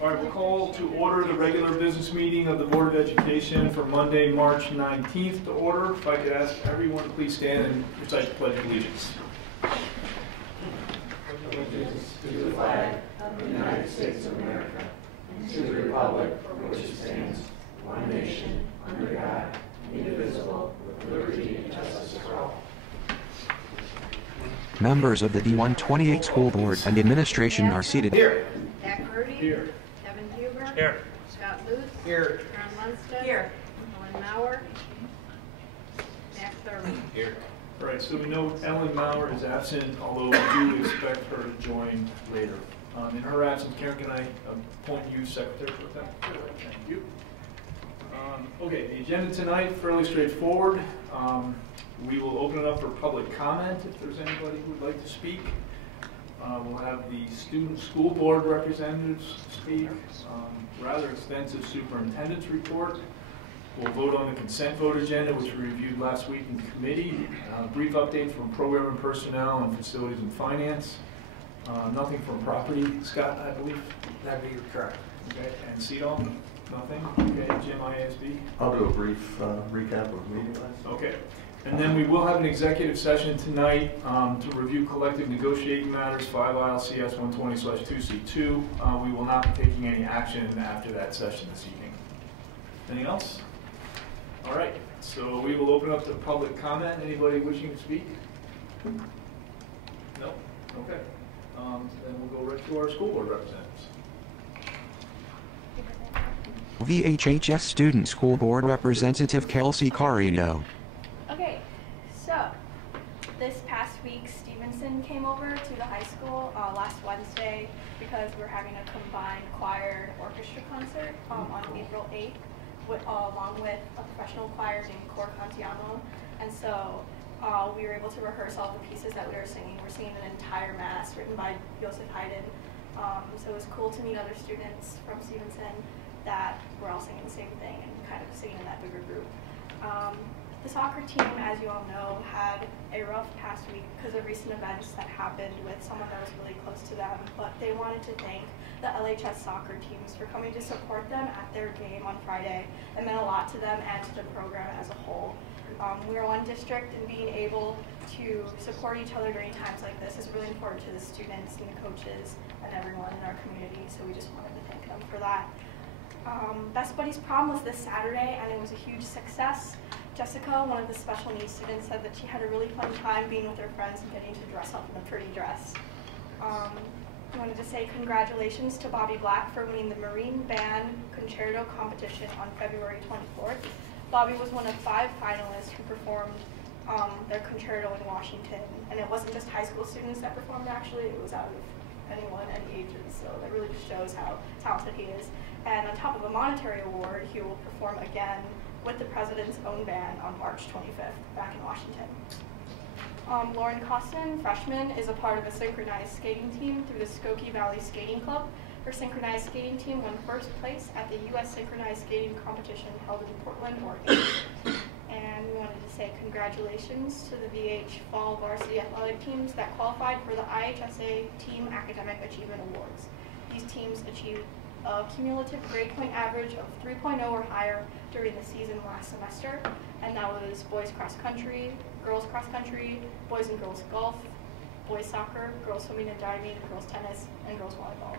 All right, we'll call to order the regular business meeting of the Board of Education for Monday, March 19th to order. If I could ask everyone to please stand and recite the Pledge of Allegiance. Allegiance to the flag of the United States of America and to the republic for which it stands, one nation, under God, indivisible, with liberty and justice for all. Members of the D128 School Board and Administration are seated. Here. Zach Rudy. Here. Kevin Huber. Here. Scott Luce. Here. Ron Lundstedt. Here. Ellen Mauer. Matt Thurman. Here. All right, so we know Ellen Mauer is absent, although we do expect her to join later. In her absence, Karen, can I appoint you secretary for that? Thank you. Okay, the agenda tonight, fairly straightforward. We will open it up for public comment if there's anybody who would like to speak. We'll have the student school board representatives speak. Rather extensive superintendent's report. We'll vote on the consent vote agenda, which we reviewed last week in committee. Brief update from program and personnel and facilities and finance. Nothing from property, Scott, I believe. That'd be correct. Okay, and CEDAW? Nothing? Okay, Jim, ISB? I'll do a brief recap of the meeting last. Okay. And then we will have an executive session tonight to review collective negotiating matters, 5 ILCS 120/2C2. We will not be taking any action after that session this evening. Anything else? All right, so we will open up to public comment. Anybody wishing to speak? No? Okay. Then we'll go right to our school board representatives. VHHS Student School Board Representative Kelsey Carino. Okay, so this past week Stevenson came over to the high school last Wednesday because we're having a combined choir orchestra concert on April 8th along with a professional choir named Cor Cantiamo. And so we were able to rehearse all the pieces that we were singing. We're singing an entire mass written by Joseph Haydn. So it was cool to meet other students from Stevenson that were all singing the same thing and kind of singing in that bigger group. The soccer team, as you all know, had a rough past week because of recent events that happened with someone that was really close to them, but they wanted to thank the LHS soccer teams for coming to support them at their game on Friday. It meant a lot to them and to the program as a whole. We are one district, and being able to support each other during times like this is really important to the students and the coaches and everyone in our community, so we just wanted to thank them for that. Best Buddies Prom was this Saturday, and it was a huge success. Jessica, one of the special needs students, said that she had a really fun time being with her friends and getting to dress up in a pretty dress. I wanted to say congratulations to Bobby Black for winning the Marine Band Concerto competition on February 24th. Bobby was one of 5 finalists who performed their concerto in Washington, and it wasn't just high school students that performed, actually, it was out of anyone, any ages, so that really just shows how talented he is. And on top of a monetary award, he will perform again with the President's own band on March 25th back in Washington. Lauren Costin, freshman, is a part of a synchronized skating team through the Skokie Valley Skating Club. Her synchronized skating team won first place at the U.S. Synchronized Skating Competition held in Portland, Oregon. And we wanted to say congratulations to the VH Fall Varsity Athletic teams that qualified for the IHSA Team Academic Achievement Awards. These teams achieved a cumulative grade point average of 3.0 or higher during the season last semester, and that was boys cross country, girls cross country, boys and girls golf, boys soccer, girls swimming and diving, girls tennis, and girls volleyball.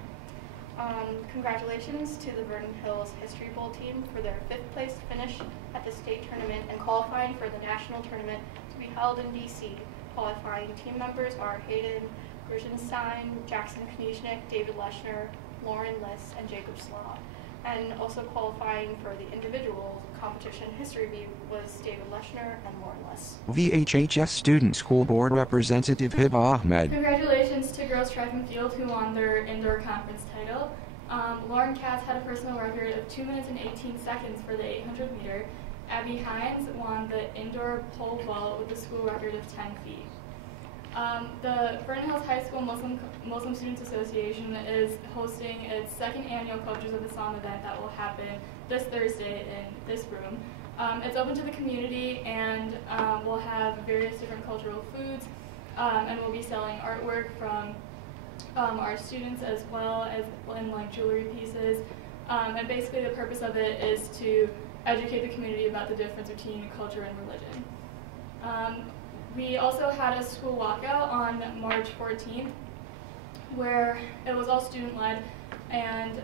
Congratulations to the Vernon Hills History Bowl team for their 5th place finish at the state tournament and qualifying for the national tournament to be held in DC. Qualifying team members are Hayden Grishenstein, Jackson Knieznik, David Leschner, Lauren Liss, and Jacob Slaw. And also qualifying for the individual competition history view was David Leschner and Lauren Liss. VHHS Student School Board Representative Hiba Ahmed. Congratulations to girls track and field who won their indoor conference title. Lauren Katz had a personal record of 2 minutes and 18 seconds for the 800 meter. Abby Hines won the indoor pole vault with a school record of 10 feet. The Vernon Hills High School Muslim Students Association is hosting its 2nd annual Coaches of Islam event that will happen this Thursday in this room. It's open to the community, and we'll have various different cultural foods, and we'll be selling artwork from our students as well as in like jewelry pieces. And basically the purpose of it is to educate the community about the difference between culture and religion. We also had a school walkout on March 14th where it was all student-led, and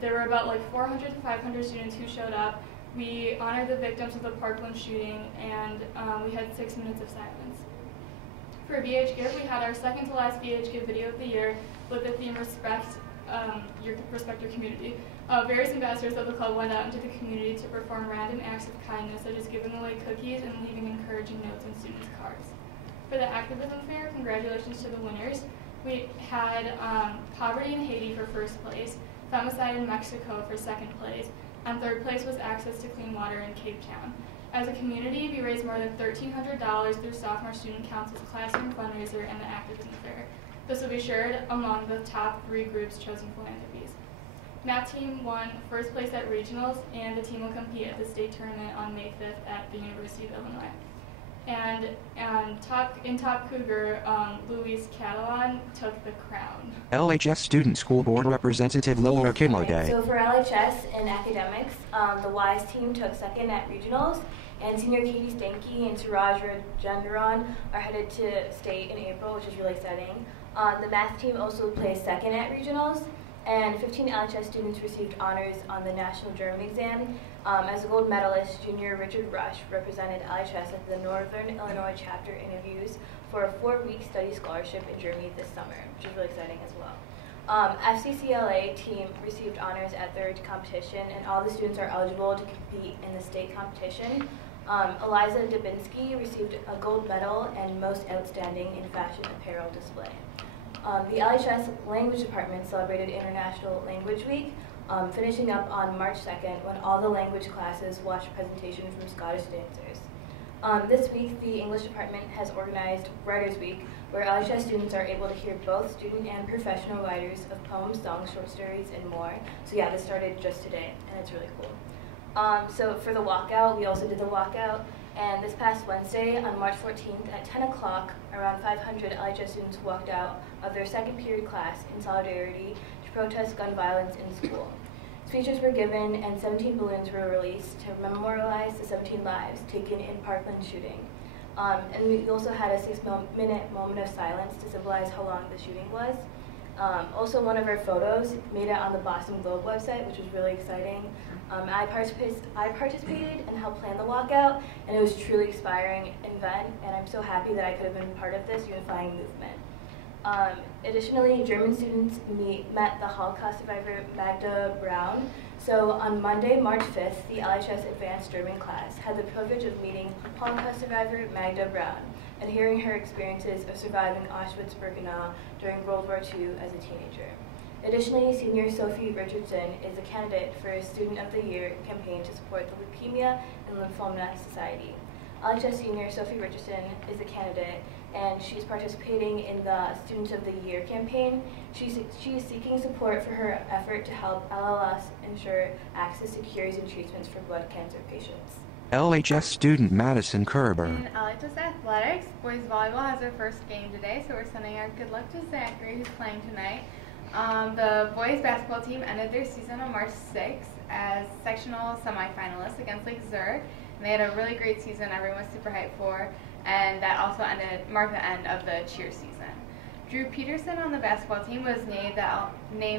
there were about like 400 to 500 students who showed up. We honored the victims of the Parkland shooting, and we had 6 minutes of silence. For VH Give, we had our second to last VH Give video of the year with the theme Respect Your Community. Various ambassadors of the club went out into the community to perform random acts of kindness, such as giving away cookies and leaving encouraging notes on students' cards. For the activism fair, congratulations to the winners. We had Poverty in Haiti for first place, Femicide in Mexico for second place, and third place was Access to Clean Water in Cape Town. As a community, we raised more than $1,300 through Sophomore Student Council's Classroom Fundraiser and the Activism Fair. This will be shared among the top 3 groups chosen philanthropies. Math team won first place at regionals, and the team will compete at the state tournament on May 5th at the University of Illinois. And in Top Cougar, Luis Catalan took the crown. LHS Student School Board Representative Lola Kimode. So for LHS in academics, the WISE team took second at regionals, and senior Katie Stanky and Suraj Rajendaran are headed to state in April, which is really exciting. The math team also placed second at regionals, and 15 LHS students received honors on the National German exam. As a gold medalist, junior Richard Rush represented LHS at the Northern Illinois chapter interviews for a 4-week study scholarship in Germany this summer, which is really exciting as well. FCCLA team received honors at their competition, and all the students are eligible to compete in the state competition. Eliza Dubinsky received a gold medal and most outstanding in fashion apparel display. The LHS Language Department celebrated International Language Week, finishing up on March 2nd when all the language classes watched a presentation from Scottish dancers. This week, the English Department has organized Writers Week, where LHS students are able to hear both student and professional writers of poems, songs, short stories, and more. So yeah, this started just today, and it's really cool. So for the walkout, we also did the walkout, and this past Wednesday, on March 14th at 10 o'clock, around 500 LHS students walked out of their second period class in solidarity to protest gun violence in school. Speeches were given and 17 balloons were released to memorialize the 17 lives taken in Parkland shooting. And we also had a 6-minute moment of silence to symbolize how long the shooting was. Also, one of our photos made it on the Boston Globe website, which was really exciting. I participated and helped plan the walkout, and it was a truly inspiring event, and I'm so happy that I could have been part of this unifying movement. Additionally, German students met the Holocaust survivor Magda Braun. So on Monday, March 5th, the LHS Advanced German class had the privilege of meeting Holocaust survivor Magda Braun and hearing her experiences of surviving Auschwitz-Birkenau during World War II as a teenager. Additionally, senior Sophie Richardson is a candidate for a Student of the Year campaign to support the Leukemia and Lymphoma Society. LHS senior Sophie Richardson is a candidate, and she's participating in the Student of the Year campaign. She is seeking support for her effort to help LLS ensure access to cures and treatments for blood cancer patients. LHS student Madison Kerber. In LHS athletics, boys volleyball has their first game today, so we're sending our good luck to Zachary, who's playing tonight. The boys basketball team ended their season on March 6th as sectional semifinalists against Lake Zurich, and they had a really great season everyone was super hyped for, and that also marked the end of the cheer season. Drew Peterson on the basketball team was named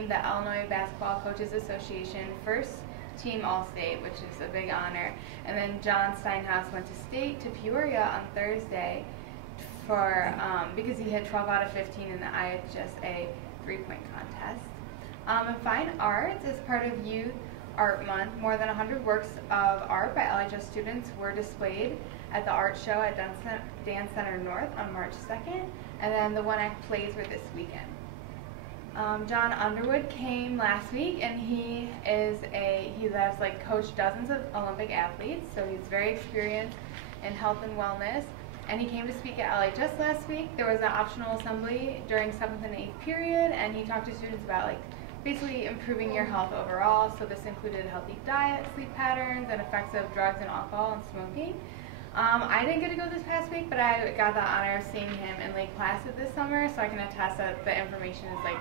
the Illinois Basketball Coaches Association first team All-State, which is a big honor. And then John Steinhaus went to state to Peoria on Thursday for because he had 12 out of 15 in the IHSA three-point contest. In fine arts, as part of Youth Art Month, more than 100 works of art by LHS students were displayed at the art show at Dance Center North on March 2nd, and then the one-act plays were this weekend. John Underwood came last week, and he has coached dozens of Olympic athletes, so he's very experienced in health and wellness. And he came to speak at LHS last week. There was an optional assembly during 7th and 8th period, and he talked to students about basically improving your health overall. So this included healthy diet, sleep patterns, and effects of drugs and alcohol and smoking. I didn't get to go this past week, but I got the honor of seeing him in Lake Placid this summer, so I can attest that the information is like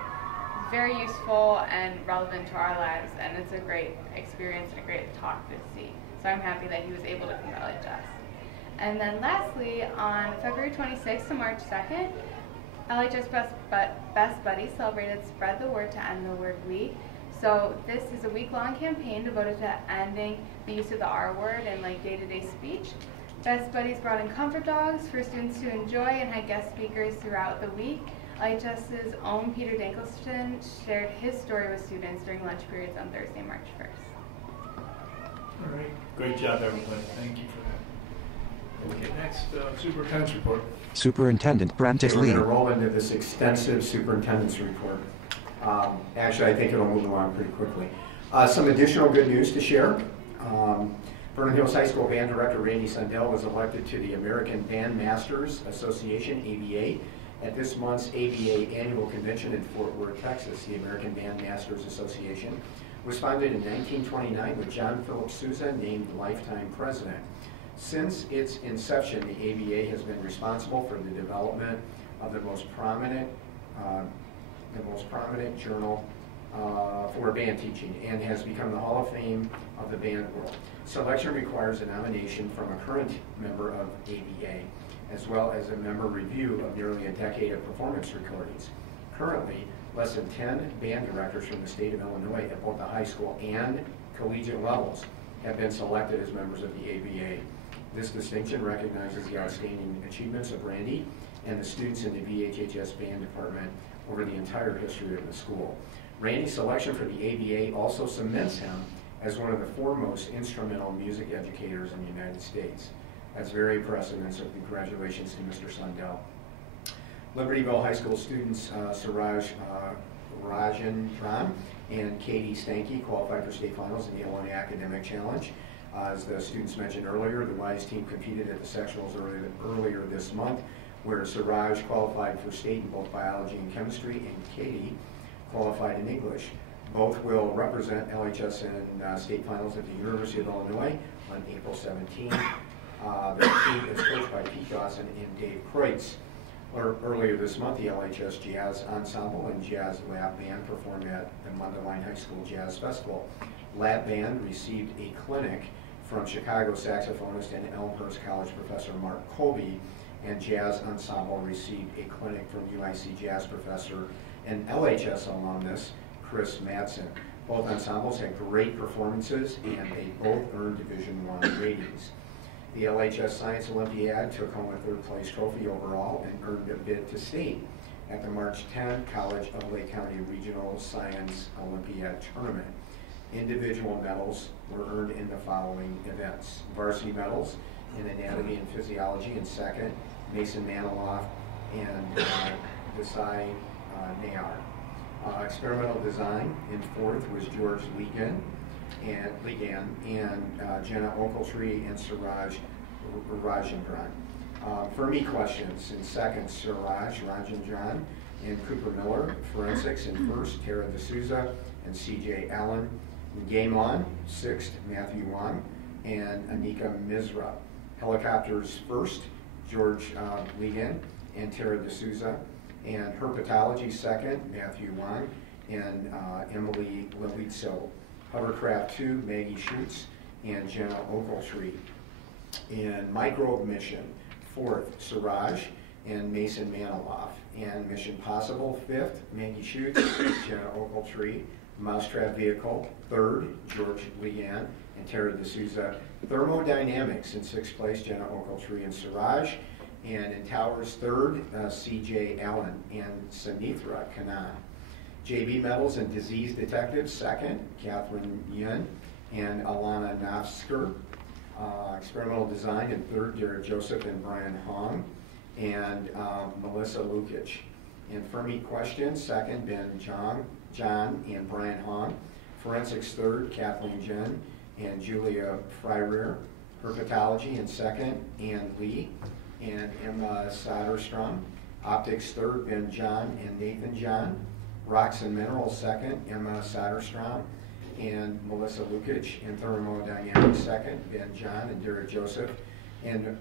very useful and relevant to our lives, and it's a great experience and a great talk to see. So I'm happy that he was able to come to LHS. And then lastly, on February 26th to March 2nd, LHS Best Buddies celebrated Spread the Word to End the Word Week. So this is a week-long campaign devoted to ending the use of the R word in like day-to-day speech. Best Buddies brought in comfort dogs for students to enjoy and had guest speakers throughout the week. LHS's own Peter Dankelson shared his story with students during lunch periods on Thursday, March 1st. All right, great job, everybody. Thank you for that. Okay, next, superintendent's report. Superintendent Prentice We're Lee. going to roll into this extensive superintendent's report. Actually, I think it'll move along pretty quickly. Some additional good news to share. Vernon Hills High School Band Director Randy Sundell was elected to the American Band Masters Association, ABA, at this month's ABA annual convention in Fort Worth, Texas. The American Band Masters Association was founded in 1929 with John Philip Sousa named lifetime president. Since its inception, the ABA has been responsible for the development of the most prominent journal for band teaching and has become the Hall of Fame of the band world. Selection requires a nomination from a current member of ABA, as well as a member review of nearly a decade of performance recordings. Currently, less than 10 band directors from the state of Illinois at both the high school and collegiate levels have been selected as members of the ABA. This distinction recognizes the outstanding achievements of Randy and the students in the VHHS band department over the entire history of the school. Randy's selection for the ABA also cements him as one of the foremost instrumental music educators in the United States. That's very impressive, and so congratulations to Mr. Sundell. Libertyville High School students Suraj Rajendran and Katie Stanky qualified for state finals in the Illinois Academic Challenge. As the students mentioned earlier, the WISE team competed at the sectionals earlier this month, where Suraj qualified for state in both biology and chemistry, and Katie qualified in English. Both will represent LHS in state finals at the University of Illinois on April 17th. The team is coached by Pete Dawson and Dave Kreutz. Earlier this month, the LHS Jazz Ensemble and Jazz Lab Band performed at the Mundelein High School Jazz Festival. Lab Band received a clinic from Chicago saxophonist and Elmhurst College professor Mark Colby, and Jazz Ensemble received a clinic from UIC jazz professor and LHS alumnus Chris Madsen. Both ensembles had great performances, and they both earned Division I ratings. The LHS Science Olympiad took home a third place trophy overall and earned a bid to state at the March 10 College of Lake County Regional Science Olympiad Tournament. Individual medals were earned in the following events. Varsity medals in anatomy and physiology in second, Mason Maniloff and Desai Nayar. Experimental design in fourth was George Ligan and Jenna Ochiltree and Suraj Rajendran. Fermi questions in second, Suraj Rajendran and Cooper Miller. Forensics in first, Tara D'Souza and C.J. Allen. Game on, sixth, Matthew Wong and Anika Mizra. Helicopters first, George Ligan and Tara D'Souza. And herpetology second, Matthew Wong and Emily Levitzo. Hovercraft 2, Maggie Schutz and Jenna Ochiltree. In microbe mission, fourth, Suraj and Mason Maniloff. And Mission Possible, fifth, Maggie Schutz, Jenna Ochiltree. Mousetrap vehicle, third, George Ligan and Tara D'Souza. Thermodynamics in sixth place, Jenna Ochiltree and Suraj. And in towers, third, C.J. Allen and Sanithra Kanan. JB medals and disease detectives, second, Catherine Yun and Alana Nafsker. Experimental design in third, Derek Joseph and Brian Hong and Melissa Lukic. In Fermi questions, second, Ben John and Brian Hong. Forensics third, Kathleen Jen and Julia Freirear. Herpetology in second, Ann Lee and Emma Soderstrom. Optics third, Ben John and Nathan John. Rocks and Minerals second, Emma Soderstrom and Melissa Lukic. And Thermodynamics second, Ben John and Derek Joseph And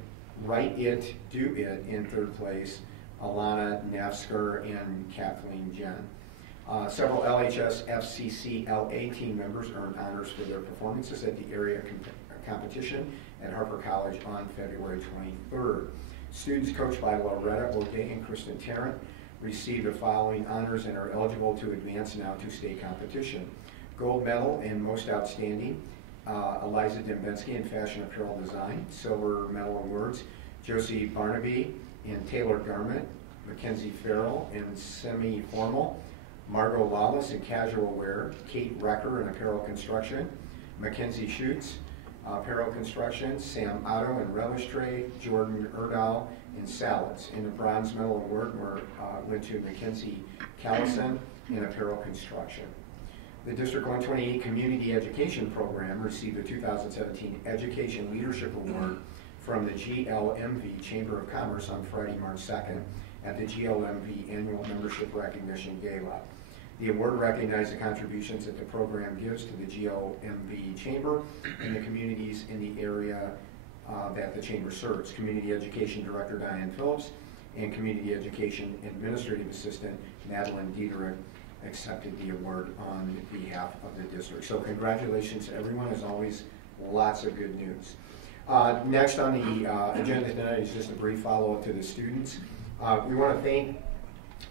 Write It, Do It in third place, Alana Navsker and Kathleen Jen. Several LHS FCCLA team members earned honors for their performances at the area competition at Harper College on February 23rd. Students coached by Loretta O'Day and Kristen Tarrant received the following honors and are eligible to advance now to state competition. Gold medal in Most Outstanding, Eliza Dembensky in Fashion Apparel Design. Silver medal awards, Josie Barnaby in Tailored Garment, Mackenzie Farrell in Semi-Formal, Margot Lawless in Casual Wear, Kate Recker in Apparel Construction, Mackenzie Schutz, Apparel Construction, Sam Otto in Relish Tray, Jordan Erdahl in Salads. In the Bronze Medal Award went to Mackenzie Callison in Apparel Construction. The District 128 Community Education Program received the 2017 Education Leadership Award from the GLMV Chamber of Commerce on Friday, March 2nd at the GLMV Annual Membership Recognition Gala. The award recognized the contributions that the program gives to the GLMV Chamber and the communities in the area that the Chamber serves. Community Education Director Diane Phillips and Community Education Administrative Assistant Madeline Diederich accepted the award on behalf of the district. So congratulations to everyone. As always, lots of good news. Next on the agenda tonight is just a brief follow-up to the students. We want to thank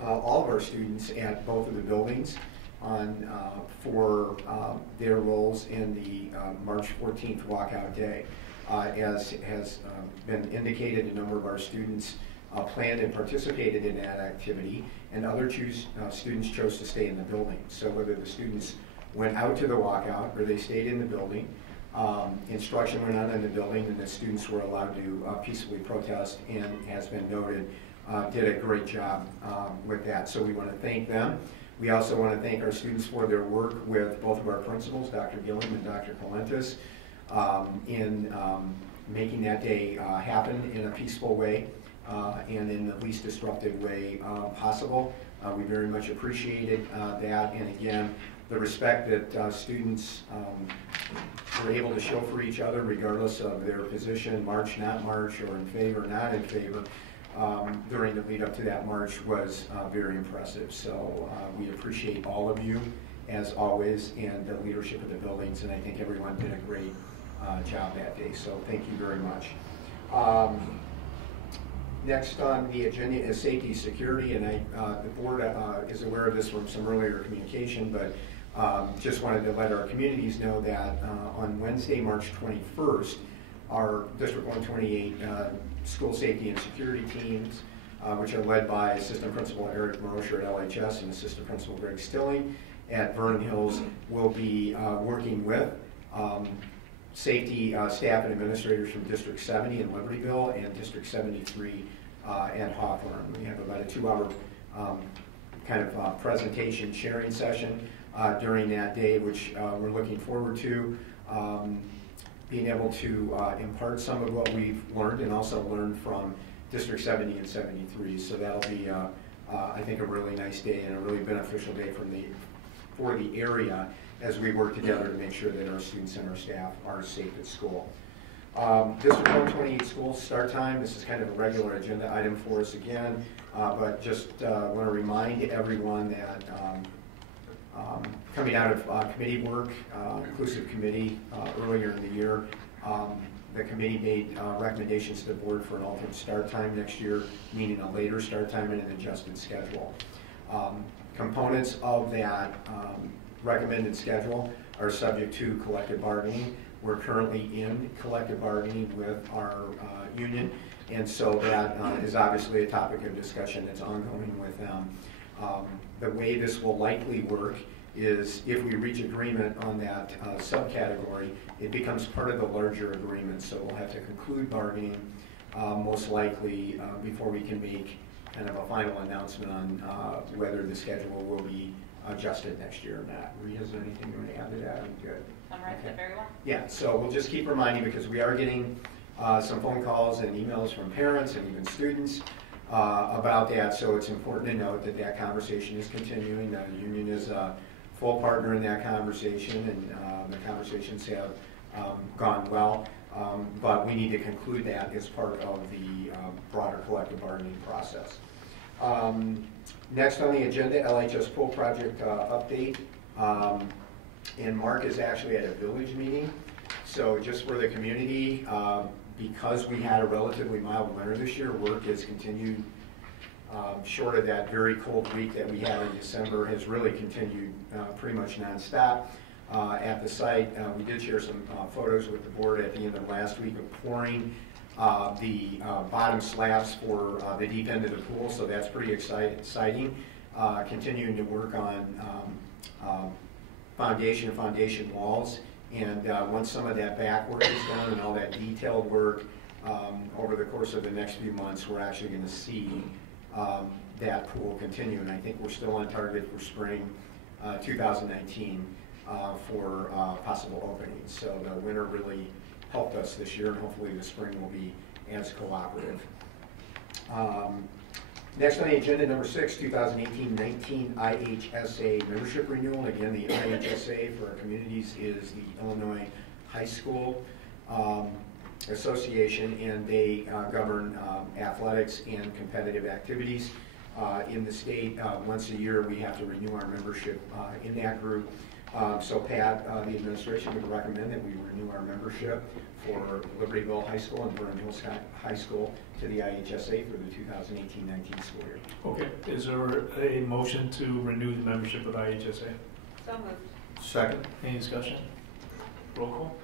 all of our students at both of the buildings for their roles in the March 14th walkout day. As has been indicated, a number of our students planned and participated in that activity, and other students chose to stay in the building. So whether the students went out to the walkout or they stayed in the building, instruction went on in the building, and the students were allowed to peacefully protest, and has been noted, did a great job with that. So we want to thank them. We also want to thank our students for their work with both of our principals, Dr. Gilliam and Dr. Colentus, in making that day happen in a peaceful way and in the least disruptive way possible. We very much appreciated that, and again, the respect that students were able to show for each other regardless of their position, march, not march, or in favor, not in favor, during the lead up to that march was very impressive. So we appreciate all of you, as always, and the leadership of the buildings, and I think everyone did a great job that day, so thank you very much. Next on the agenda is safety security, and the board is aware of this from some earlier communication, but just wanted to let our communities know that on Wednesday, March 21st, our District 128 school safety and security teams, which are led by Assistant Principal Eric Marosher at LHS and Assistant Principal Greg Stilling at Vernon Hills, will be working with safety staff and administrators from District 70 in Libertyville and District 73 at Hawthorne. We have about a 2-hour kind of presentation sharing session during that day, which we're looking forward to. Being able to impart some of what we've learned and also learn from District 70 and 73. So that'll be, I think, a really nice day and a really beneficial day for the area as we work together to make sure that our students and our staff are safe at school. District 128 school start time, this is kind of a regular agenda item for us again, but just want to remind everyone that coming out of committee work, inclusive committee earlier in the year, the committee made recommendations to the board for an alternate start time next year, meaning a later start time and an adjusted schedule. Components of that recommended schedule are subject to collective bargaining. We're currently in collective bargaining with our union, and so that is obviously a topic of discussion that's ongoing with them. The way this will likely work is if we reach agreement on that subcategory, it becomes part of the larger agreement. So we'll have to conclude bargaining most likely before we can make kind of a final announcement on whether the schedule will be adjusted next year or not. Rhea, is there anything you want to add to that? I'm good. Summarized it very well. Yeah, so we'll just keep reminding, because we are getting some phone calls and emails from parents and even students about that, so it's important to note that that conversation is continuing. The union is a full partner in that conversation, and the conversations have gone well. but we need to conclude that as part of the broader collective bargaining process. Next on the agenda, LHS pool project update. And Mark is actually at a village meeting. So just for the community, because we had a relatively mild winter this year, work has continued short of that very cold week that we had in December, has really continued pretty much nonstop. At the site, we did share some photos with the board at the end of last week of pouring the bottom slabs for the deep end of the pool, so that's pretty exciting. Continuing to work on foundation walls, and once some of that back work is done and all that detailed work over the course of the next few months, we're actually going to see that pool continue, and I think we're still on target for spring 2019 for possible openings. So the winter really helped us this year, and hopefully the spring will be as cooperative. Next on the agenda, number 6, 2018-19 IHSA membership renewal. And again, the IHSA for our communities is the Illinois High School Association, and they govern athletics and competitive activities in the state. Once a year, we have to renew our membership in that group. So Pat, the administration would recommend that we renew our membership for Libertyville High School and Vernon Hills High School to the IHSA for the 2018-19 school year. Okay, is there a motion to renew the membership of IHSA? So moved. Second. Any discussion? Roll call.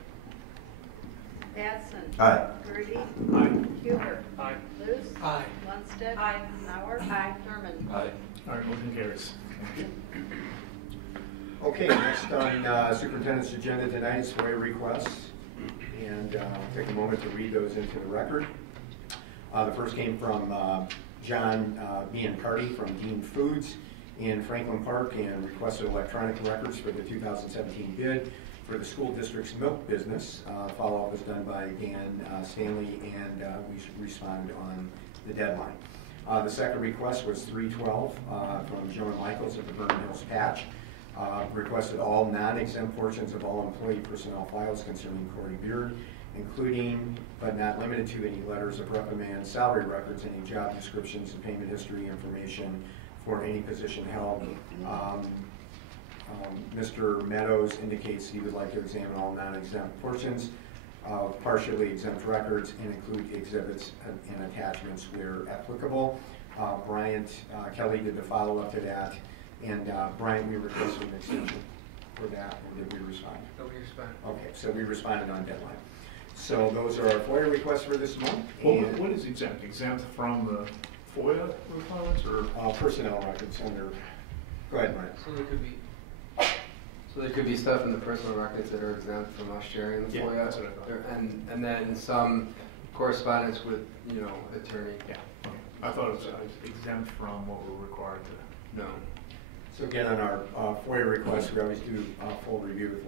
Batson. Aye. Grudy. Aye. Huber. Aye. Luce. Aye. Lundstedt. Aye. Mauer. Aye. Thurman. Aye. All right, motion carries. Okay, next on superintendent's agenda tonight is FOIA requests, and I'll take a moment to read those into the record. The first came from John Biancardi from Dean Foods in Franklin Park, and requested electronic records for the 2017 bid for the school district's milk business. Follow-up was done by Dan Stanley, and we responded on the deadline. The second request was 312 from Joan Michaels at the Vernon Hills Patch. Requested all non-exempt portions of all employee personnel files concerning Corey Beard, including but not limited to any letters of reprimand, salary records, any job descriptions, and payment history information for any position held. Mr. Meadows indicates he would like to examine all non-exempt portions of partially exempt records and include exhibits and attachments where applicable. Bryant Kelly did the follow-up to that. And Brian, we requested an extension for that, or did we respond? No, we responded. Okay, so we responded on deadline. So those are our FOIA requests for this month. What is exempt? Exempt from the FOIA requirements, or personnel records under? Go ahead, Brian. So there could be stuff in the personal records that are exempt from us sharing the FOIA. That's what I thought. And then some correspondence with attorney. Yeah. Okay. I thought it was exempt from what we're required to. No. So again, on our FOIA requests, we always do a full review with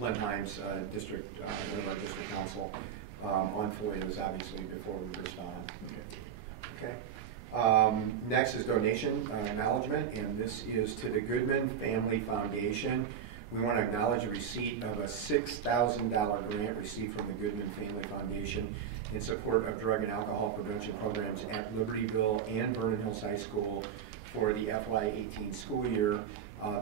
Lynn Himes, one of our district counsel, on FOIAs, obviously, before we respond. Okay. Next is donation acknowledgement, and this is to the Goodman Family Foundation. We want to acknowledge a receipt of a $6,000 grant received from the Goodman Family Foundation in support of drug and alcohol prevention programs at Libertyville and Vernon Hills High School for the FY18 school year.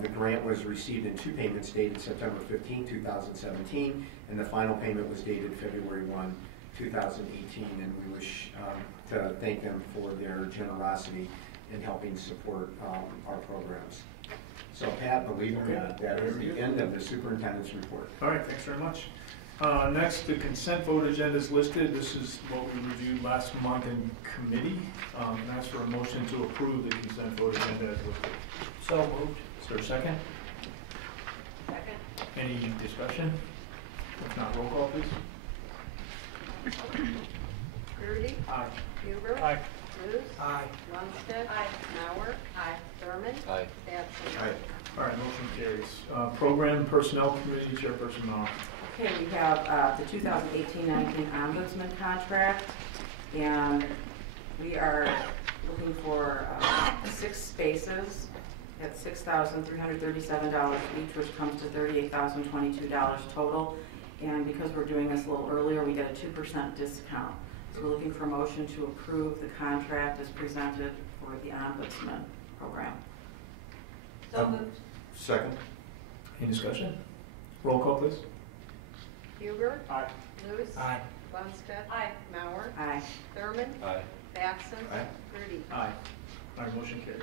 The grant was received in 2 payments dated September 15, 2017, and the final payment was dated February 1, 2018, and we wish to thank them for their generosity in helping support our programs. So Pat, believe me, that is the end of the superintendent's report. All right, thanks very much. Next, the consent vote agenda is listed. This is what we reviewed last month in committee. And ask for a motion to approve the consent vote agenda as listed. So moved. Is there a second? Second. Any discussion? If not, roll call, please. Grudy. Aye. Huber. Aye. Luce. Aye. Lundstedt. Aye. Mauer. Aye. Thurman. Aye. Batson. Aye. All right, motion carries. Program Personnel Committee Chairperson Mauer. Okay, we have the 2018-19 Ombudsman contract, and we are looking for 6 spaces at $6,337 each, which comes to $38,022 total. And because we're doing this a little earlier, we get a 2% discount. So we're looking for a motion to approve the contract as presented for the Ombudsman program. So moved. Second. Any discussion? Roll call, please. Huber. Aye. Lewis. Aye. Lundstedt. Aye. Mauer. Aye. Thurman. Aye. Batson. Aye. Rudy. Aye. All right, motion carries.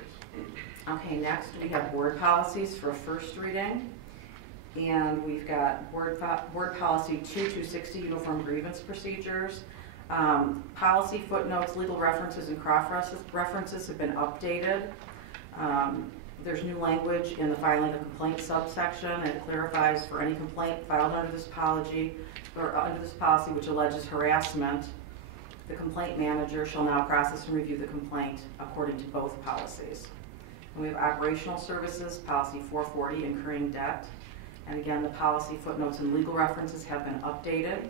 Okay, next we have board policies for first reading. And we've got board policy 2260, uniform grievance procedures. Policy footnotes, legal references, and cross-references have been updated. There's new language in the filing a complaint subsection, and it clarifies for any complaint filed under this policy which alleges harassment, the complaint manager shall now process and review the complaint according to both policies. And we have operational services, policy 440, incurring debt. And again, the policy footnotes and legal references have been updated.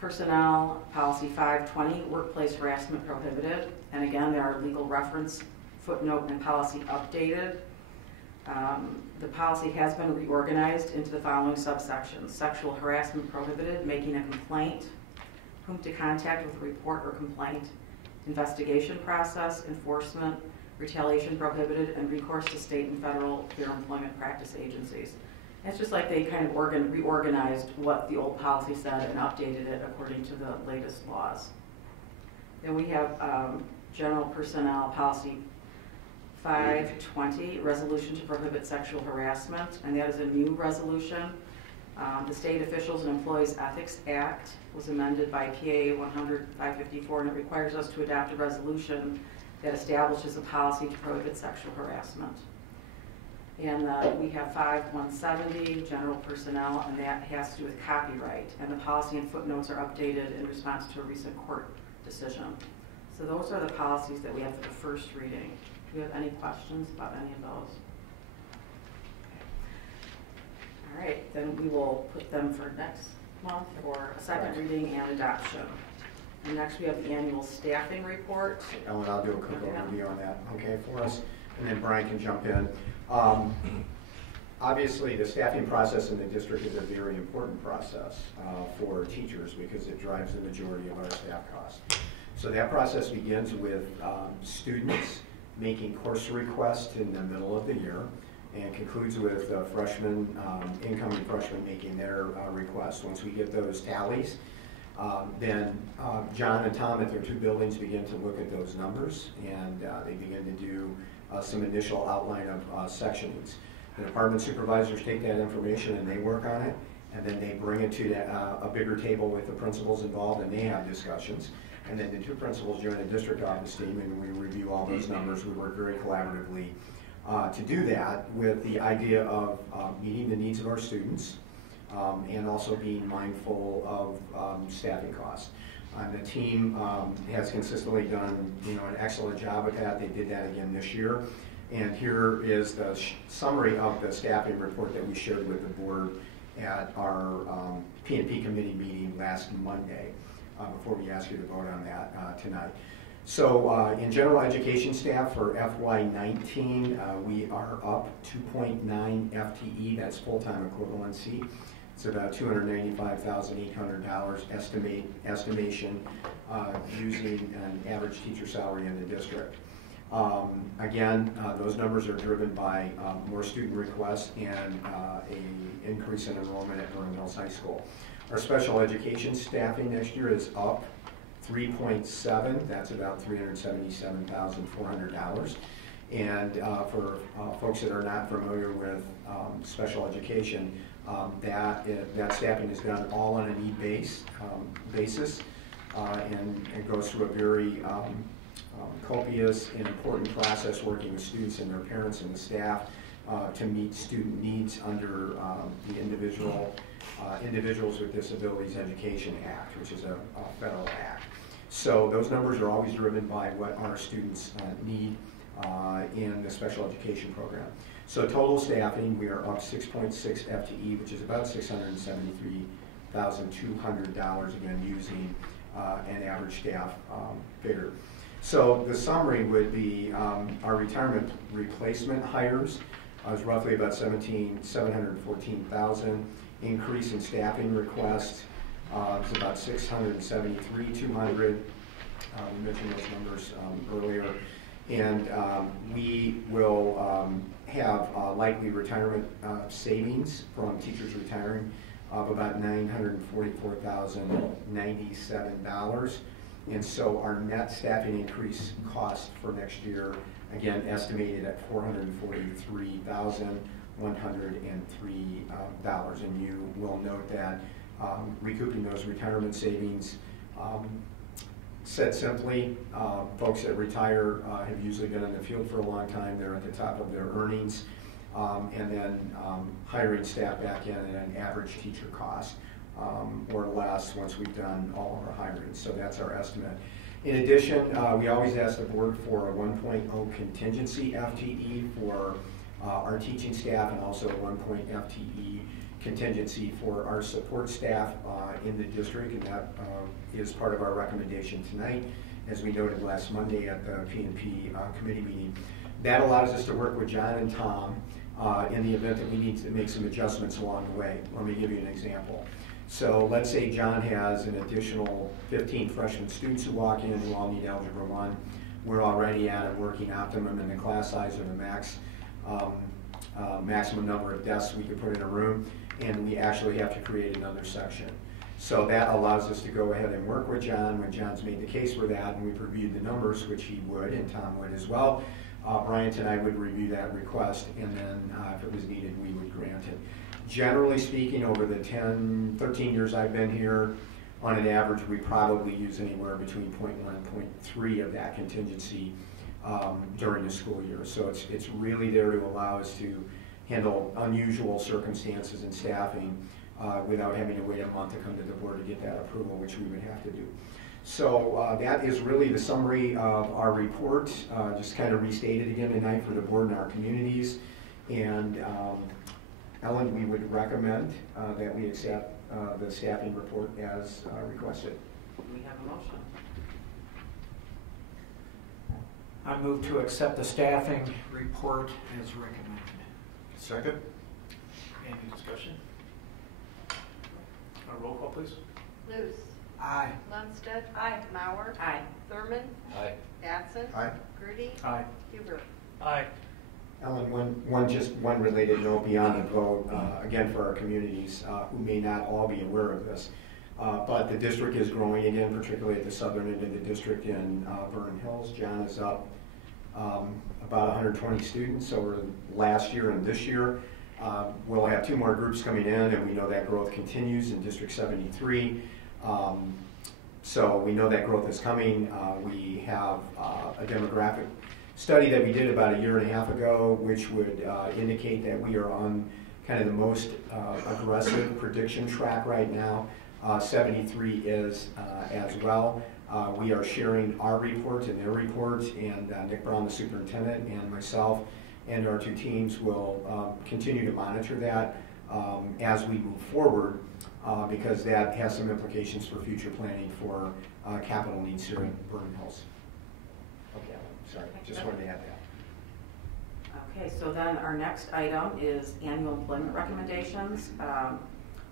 Personnel, policy 520, workplace harassment prohibited. And again, there are legal reference, footnote, and policy updated. The policy has been reorganized into the following subsections: sexual harassment prohibited, making a complaint, whom to contact with a report or complaint, investigation process, enforcement, retaliation prohibited, and recourse to state and federal fair employment practice agencies. It's just like they kind of reorganized what the old policy said and updated it according to the latest laws. Then we have general personnel policy 520, resolution to prohibit sexual harassment, and that is a new resolution. The State Officials and Employees Ethics Act was amended by PA 100-554, and it requires us to adopt a resolution that establishes a policy to prohibit sexual harassment. And we have 5170, general personnel, and that has to do with copyright. And the policy and footnotes are updated in response to a recent court decision. So those are the policies that we have for the first reading. Do you have any questions about any of those? All right, then we will put them for next month for a second reading and adoption. And next we have the annual staffing report. Ellen, I'll do a quick overview on that, okay, for us, and then Brian can jump in. Obviously, the staffing process in the district is a very important process for teachers because it drives the majority of our staff costs. So that process begins with students making course requests in the middle of the year and concludes with freshmen, incoming freshmen making their requests. Once we get those tallies, then John and Tom at their two buildings begin to look at those numbers, and they begin to do some initial outline of sections. The department supervisors take that information and they work on it, and then they bring it to a bigger table with the principals involved, and they have discussions. And then the two principals join the district office team, and we review all those numbers. We work very collaboratively to do that with the idea of meeting the needs of our students and also being mindful of staffing costs. The team has consistently done an excellent job with that. They did that again this year. And here is the summary of the staffing report that we shared with the board at our P&P committee meeting last Monday, before we ask you to vote on that tonight. So in general education staff for FY19, we are up 2.9 FTE, that's full-time equivalency. It's about $295,800 estimation using an average teacher salary in the district. Again, those numbers are driven by more student requests and an increase in enrollment at Vernon Hills High School. Our special education staffing next year is up 3.7, that's about $377,400. And for folks that are not familiar with special education, that staffing is done all on a need basis, and it goes through a very copious and important process working with students and their parents and the staff to meet student needs under the Individuals with Disabilities Education Act, which is a federal act. So those numbers are always driven by what our students need in the special education program. So total staffing, we are up 6.6 FTE, which is about $673,200, again using an average staff figure. So the summary would be our retirement replacement hires is roughly about $714,000, increase in staffing requests. It's about 673,200. We mentioned those numbers earlier. And we will have likely retirement savings from teachers retiring of about $944,097. And so our net staffing increase cost for next year, again, estimated at $443,103. And you will note that recouping those retirement savings, said simply, folks that retire have usually been in the field for a long time. They're at the top of their earnings. And then hiring staff back in at an average teacher cost or less once we've done all of our hiring. So that's our estimate. In addition, we always ask the board for a 1.0 contingency FTE for our teaching staff, and also a 1 FTE contingency for our support staff in the district, and that is part of our recommendation tonight, as we noted last Monday at the P&P committee meeting. That allows us to work with John and Tom in the event that we need to make some adjustments along the way. Let me give you an example. So let's say John has an additional 15 freshman students who walk in who all need Algebra 1. We're already at a working optimum in the class size or the maximum number of desks we could put in a room, and we actually have to create another section. So that allows us to go ahead and work with John when John's made the case for that, and we've reviewed the numbers, which he would, and Tom would as well. Bryant and I would review that request, and then if it was needed, we would grant it. Generally speaking, over the 13 years I've been here, on an average, we probably use anywhere between 0.1 and 0.3 of that contingency during the school year. So it's really there to allow us to handle unusual circumstances in staffing without having to wait a month to come to the board to get that approval, which we would have to do. So that is really the summary of our report, just kind of restated again tonight for the board and our communities. And Ellen, we would recommend that we accept the staffing report as requested. We have a motion. I move to accept the staffing report as recommended. Second? Any discussion? Roll call, please. Luce. Aye. Lundstedt. Aye. Mauer. Aye. Thurman. Aye. Batson. Aye. Grudy. Aye. Huber. Aye. Ellen, one related note beyond the vote, again for our communities who may not all be aware of this, but the district is growing again, particularly at the southern end of the district in Vernon Hills. John is up about 120 students over last year and this year. We'll have 2 more groups coming in, and we know that growth continues in District 73. So we know that growth is coming. We have a demographic study that we did about 1.5 years ago, which would indicate that we are on kind of the most aggressive prediction track right now. 73 is as well. We are sharing our report and their report, and Nick Brown, the superintendent, and myself and our 2 teams will continue to monitor that as we move forward, because that has some implications for future planning for capital needs here in Vernon Hills. Okay, sorry, just wanted to add that. Okay, so then our next item is annual employment recommendations.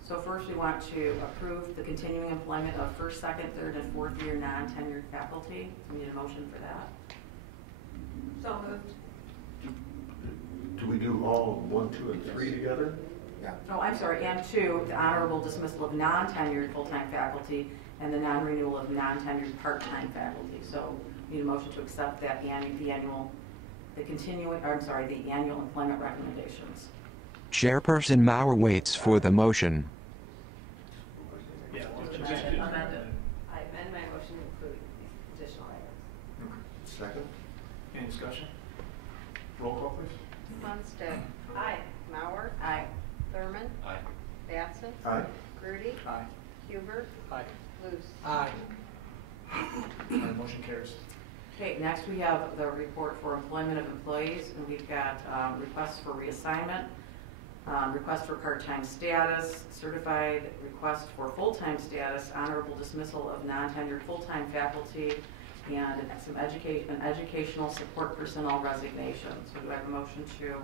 So first we want to approve the continuing employment of first, second, third, and fourth year non-tenured faculty. We need a motion for that. So moved. Do we do all 1, 2, and 3 together? Yeah. Oh, I'm sorry, and 2, the honorable dismissal of non-tenured full-time faculty and the non-renewal of non-tenured part-time faculty. So we need a motion to accept that the annual employment recommendations. Chairperson Mauer waits for the motion. Yeah. Amended. I amend my motion to include these additional items. Second? Any discussion? Roll call, please. Lundstedt. Aye. Mauer. Aye. Thurman. Aye. Batson. Aye. Grudy. Aye. Huber. Aye. Luce. Aye. Motion carries. Okay, next we have the report for employment of employees, and we've got requests for reassignment, request for part-time status, certified request for full-time status, honorable dismissal of non-tenured full-time faculty, and some educational support personnel resignation. So do I have a motion to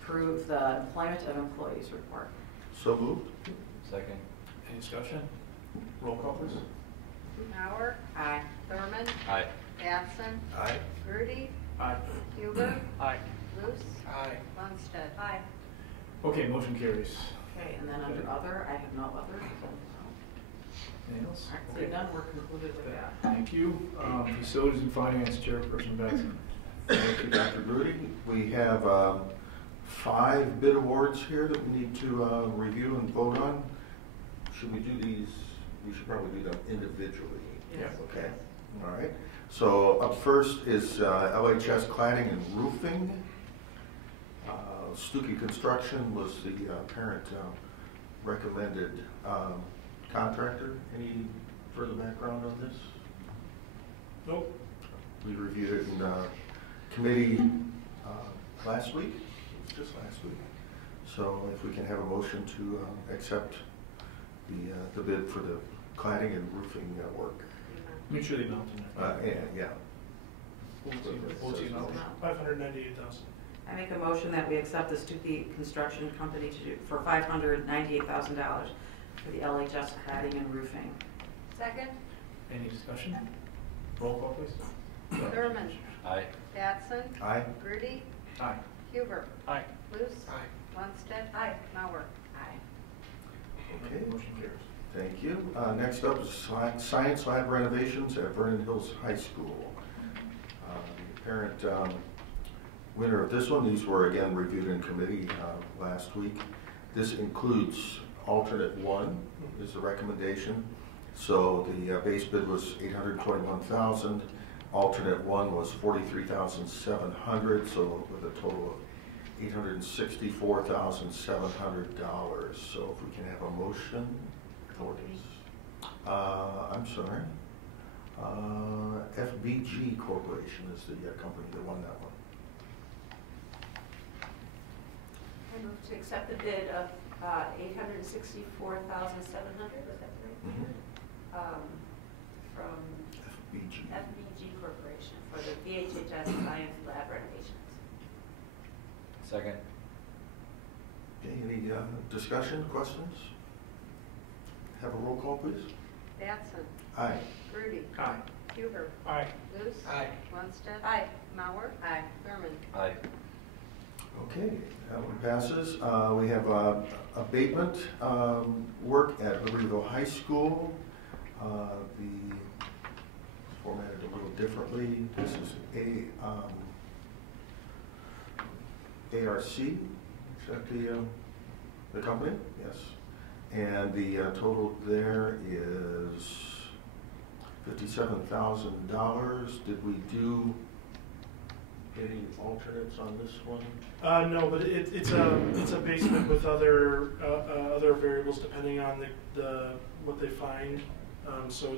approve the employment of employees report? So moved. Second. Any discussion? Roll call, please. Mauer. Aye. Thurman. Aye. Batson. Aye. Grudy. Aye. Huber. Aye. Luce. Aye. Lundstedt. Aye. Okay, motion carries. Okay, and then under other, I have no other. Anything else? All right, seeing none, we're concluded with that. Thank you. Facilities and Finance Chairperson Batson. Thank you, Dr. Grudy. We have 5 bid awards here that we need to review and vote on. Should we do these? We should probably do them individually. Yes. Okay. All right. So up first is LHS Cladding and Roofing. Stuckey Construction was the parent recommended contractor. Any further background on this? Nope. We reviewed it in committee last week. It was just last week. So if we can have a motion to accept the bid for the cladding and roofing work. Make sure the amount in there. Yeah. What's the amount? 598,000. I make a motion that we accept the Stuckey Construction Company for $598,000 for the LHS cladding and roofing. Second. Any discussion? Roll call, please. Thurman. Aye. Batson. Aye. Grudy. Aye. Huber. Aye. Luce. Aye. Lundstedt. Aye. Mauer. Aye. Okay. Motion carries. Thank you. Next up is science lab renovations at Vernon Hills High School. The apparent winner of this one, these were again reviewed in committee last week. This includes alternate 1 is the recommendation. So the base bid was $821,000. Alternate 1 was $43,700. So with a total of $864,700. So if we can have a motion for this. I'm sorry. FBG Corporation is the company that won that one. I move to accept the bid of $864,700, was that right? From FBG Corporation for the VHHS Science Lab renovations. Second. Okay, any discussion, questions? Have a roll call, please. Batson. Aye. Grudy. Aye. Huber. Aye. Luce. Aye. Lundstedt. Aye. Mauer. Aye. Thurman. Aye. Okay, that one passes. We have abatement work at Libertyville High School. The formatted a little differently. This is ARC. Is that the company? Yes. And the total there is $57,000. Did we do any alternates on this one? No, but it's a basement with other variables depending on the what they find. So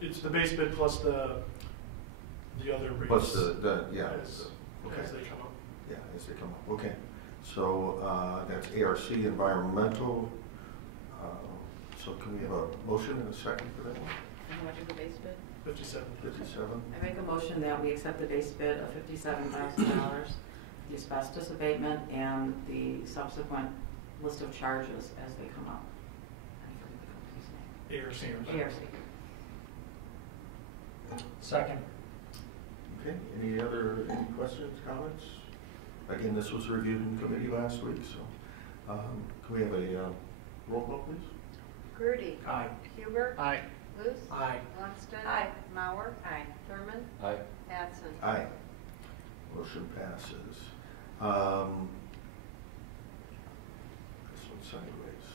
it's the base bid plus the other rates. Plus the yeah. As they come up. Yeah, as they come up. Okay. So that's ARC Environmental. So can we have a motion and a second for that one? And how much is the base bid? 57. 57. I make a motion that we accept the base bid of $57,000, the asbestos abatement, and the subsequent list of charges as they come up. I forget the company's name. ARC. Second. Okay. Any questions, comments? Again, this was reviewed in committee last week, so can we have a roll call, please? Grudy. Aye. Huber. Aye. Luce. Aye. Lundstedt. Aye. Mauer. Aye. Thurman. Aye. Batson. Aye. Motion passes. This one's sideways.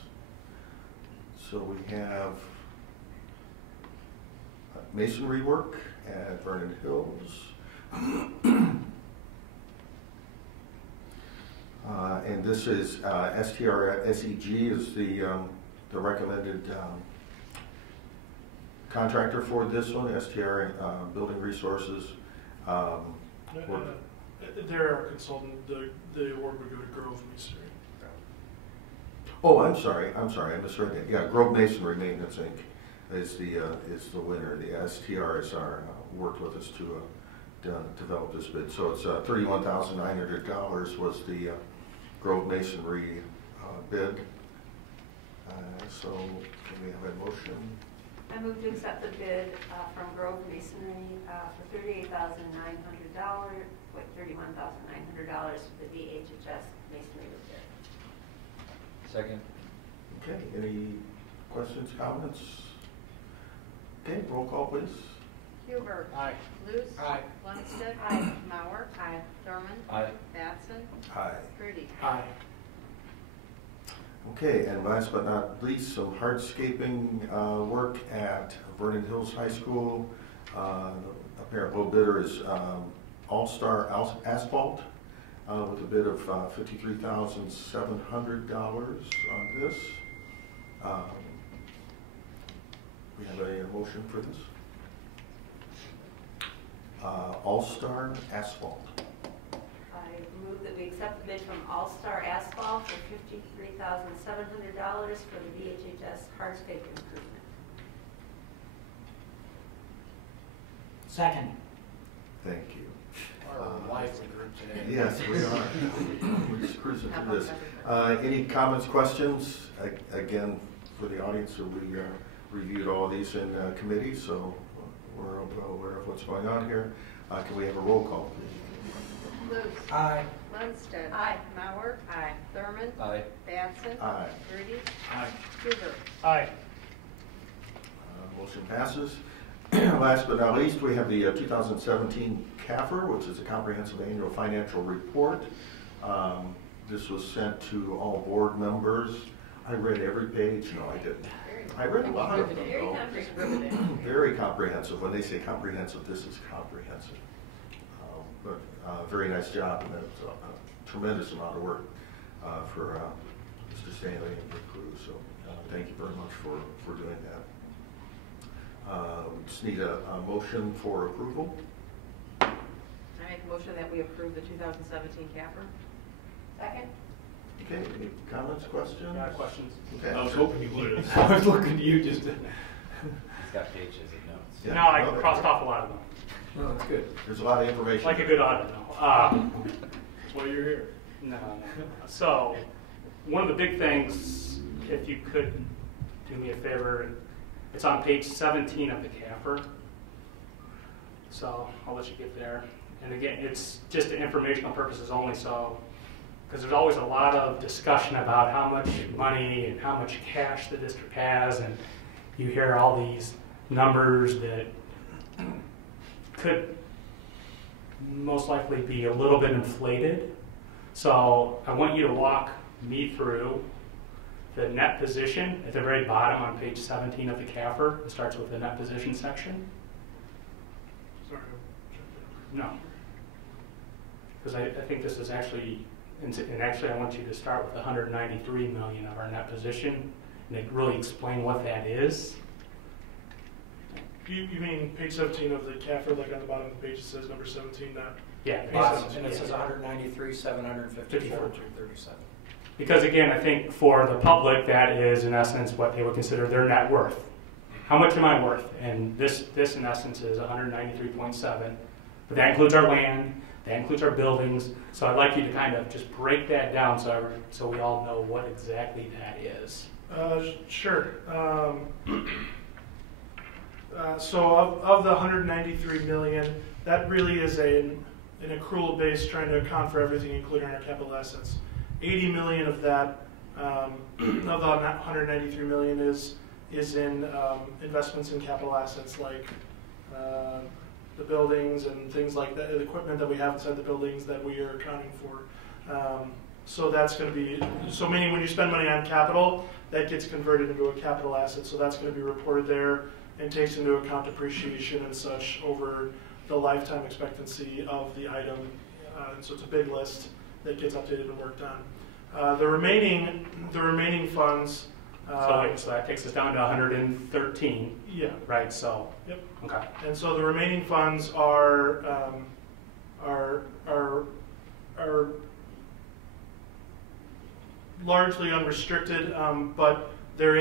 So we have masonry work at Vernon Hills. And this is STR SEG is the recommended contractor for this one. STR Building Resources. They're our consultant. The award would go to Grove Masonry. Oh, I'm sorry. I misread that. Yeah, Grove Masonry Maintenance Inc. is the winner. The STRSR worked with us to develop this bid. So it's $31,900 was the Grove Masonry bid. So can we have a motion? I move to accept the bid from Grove Masonry for $38,900, $31,900 for the VHHS masonry repair. Second. Okay, any questions, comments? Okay, roll call, please. Huber. Aye. Luce. Aye. Lundstedt. Mauer. Thurman. Aye. Batson. Aye. Grudy. Aye. Okay, and last but not least, some hardscaping work at Vernon Hills High School. Apparent low bidder is All-Star Asphalt with a bid of $53,700 on this. We have a motion for this. All-Star Asphalt. I move that we accept the bid from All-Star Asphalt for $53,700 for the VHHS hardscape improvement. Second. Thank you. Our lively group today. Yes, we are. We're just cruising through this. Any comments, questions? Again, for the audience, so we reviewed all these in committee, so we're aware of what's going on here. Can we have a roll call, please? Luce. Aye. Lundstedt. Aye. Mauer. Thurman. Aye. Batson. Aye. Grudy. Aye. Huber. Aye. Motion passes. Last but not least, we have the 2017 CAFR, which is a Comprehensive Annual Financial Report. This was sent to all board members. I read every page. No, I didn't. I read a lot of them. Very comprehensive. When they say comprehensive, this is comprehensive. But very nice job, and it's a tremendous amount of work for Mr. Stanley and the crew. So thank you very much for doing that. We just need a motion for approval. I make a motion that we approve the 2017 CAFR. Second. Okay, any comments, questions? Yeah, questions. Okay. I was hoping you would. I was looking to you just to. He's got pages of notes. Yeah. No, I crossed off a lot of them. No, that's good. There's a lot of information. Like a good audit, no. That's why you're here. No. So, one of the big things, if you could do me a favor, it's on page 17 of the CAFR. So, I'll let you get there. And again, it's just informational purposes only, so, because there's always a lot of discussion about how much money and how much cash the district has, and you hear all these numbers that could most likely be a little bit inflated. So I want you to walk me through the net position at the very bottom on page 17 of the CAFR. It starts with the net position section. Sorry. No. Because I think this is actually, and actually I want you to start with 193 million of our net position and really explain what that is. You mean page 17 of the CAFR, like on the bottom of the page it says number 17, not? Yeah. And it says 193, 754, 237. Because again, I think for the public, that is in essence what they would consider their net worth. How much am I worth? And this in essence is 193.7. But that includes our land, that includes our buildings. So I'd like you to kind of just break that down so we all know what exactly that is. Sure. So of the 193 million, that really is an accrual base trying to account for everything, including our capital assets. 80 million of that, of the 193 million is in investments in capital assets like the buildings and things like that, the equipment that we have inside the buildings that we are accounting for. So that's going to be, so meaning when you spend money on capital, that gets converted into a capital asset. So that's going to be reported there and takes into account depreciation and such over the lifetime expectancy of the item. And so it's a big list that gets updated and worked on. The remaining funds. So that takes us down to 113. Yeah. Right. So. Yep. Okay. And so the remaining funds are largely unrestricted, but they're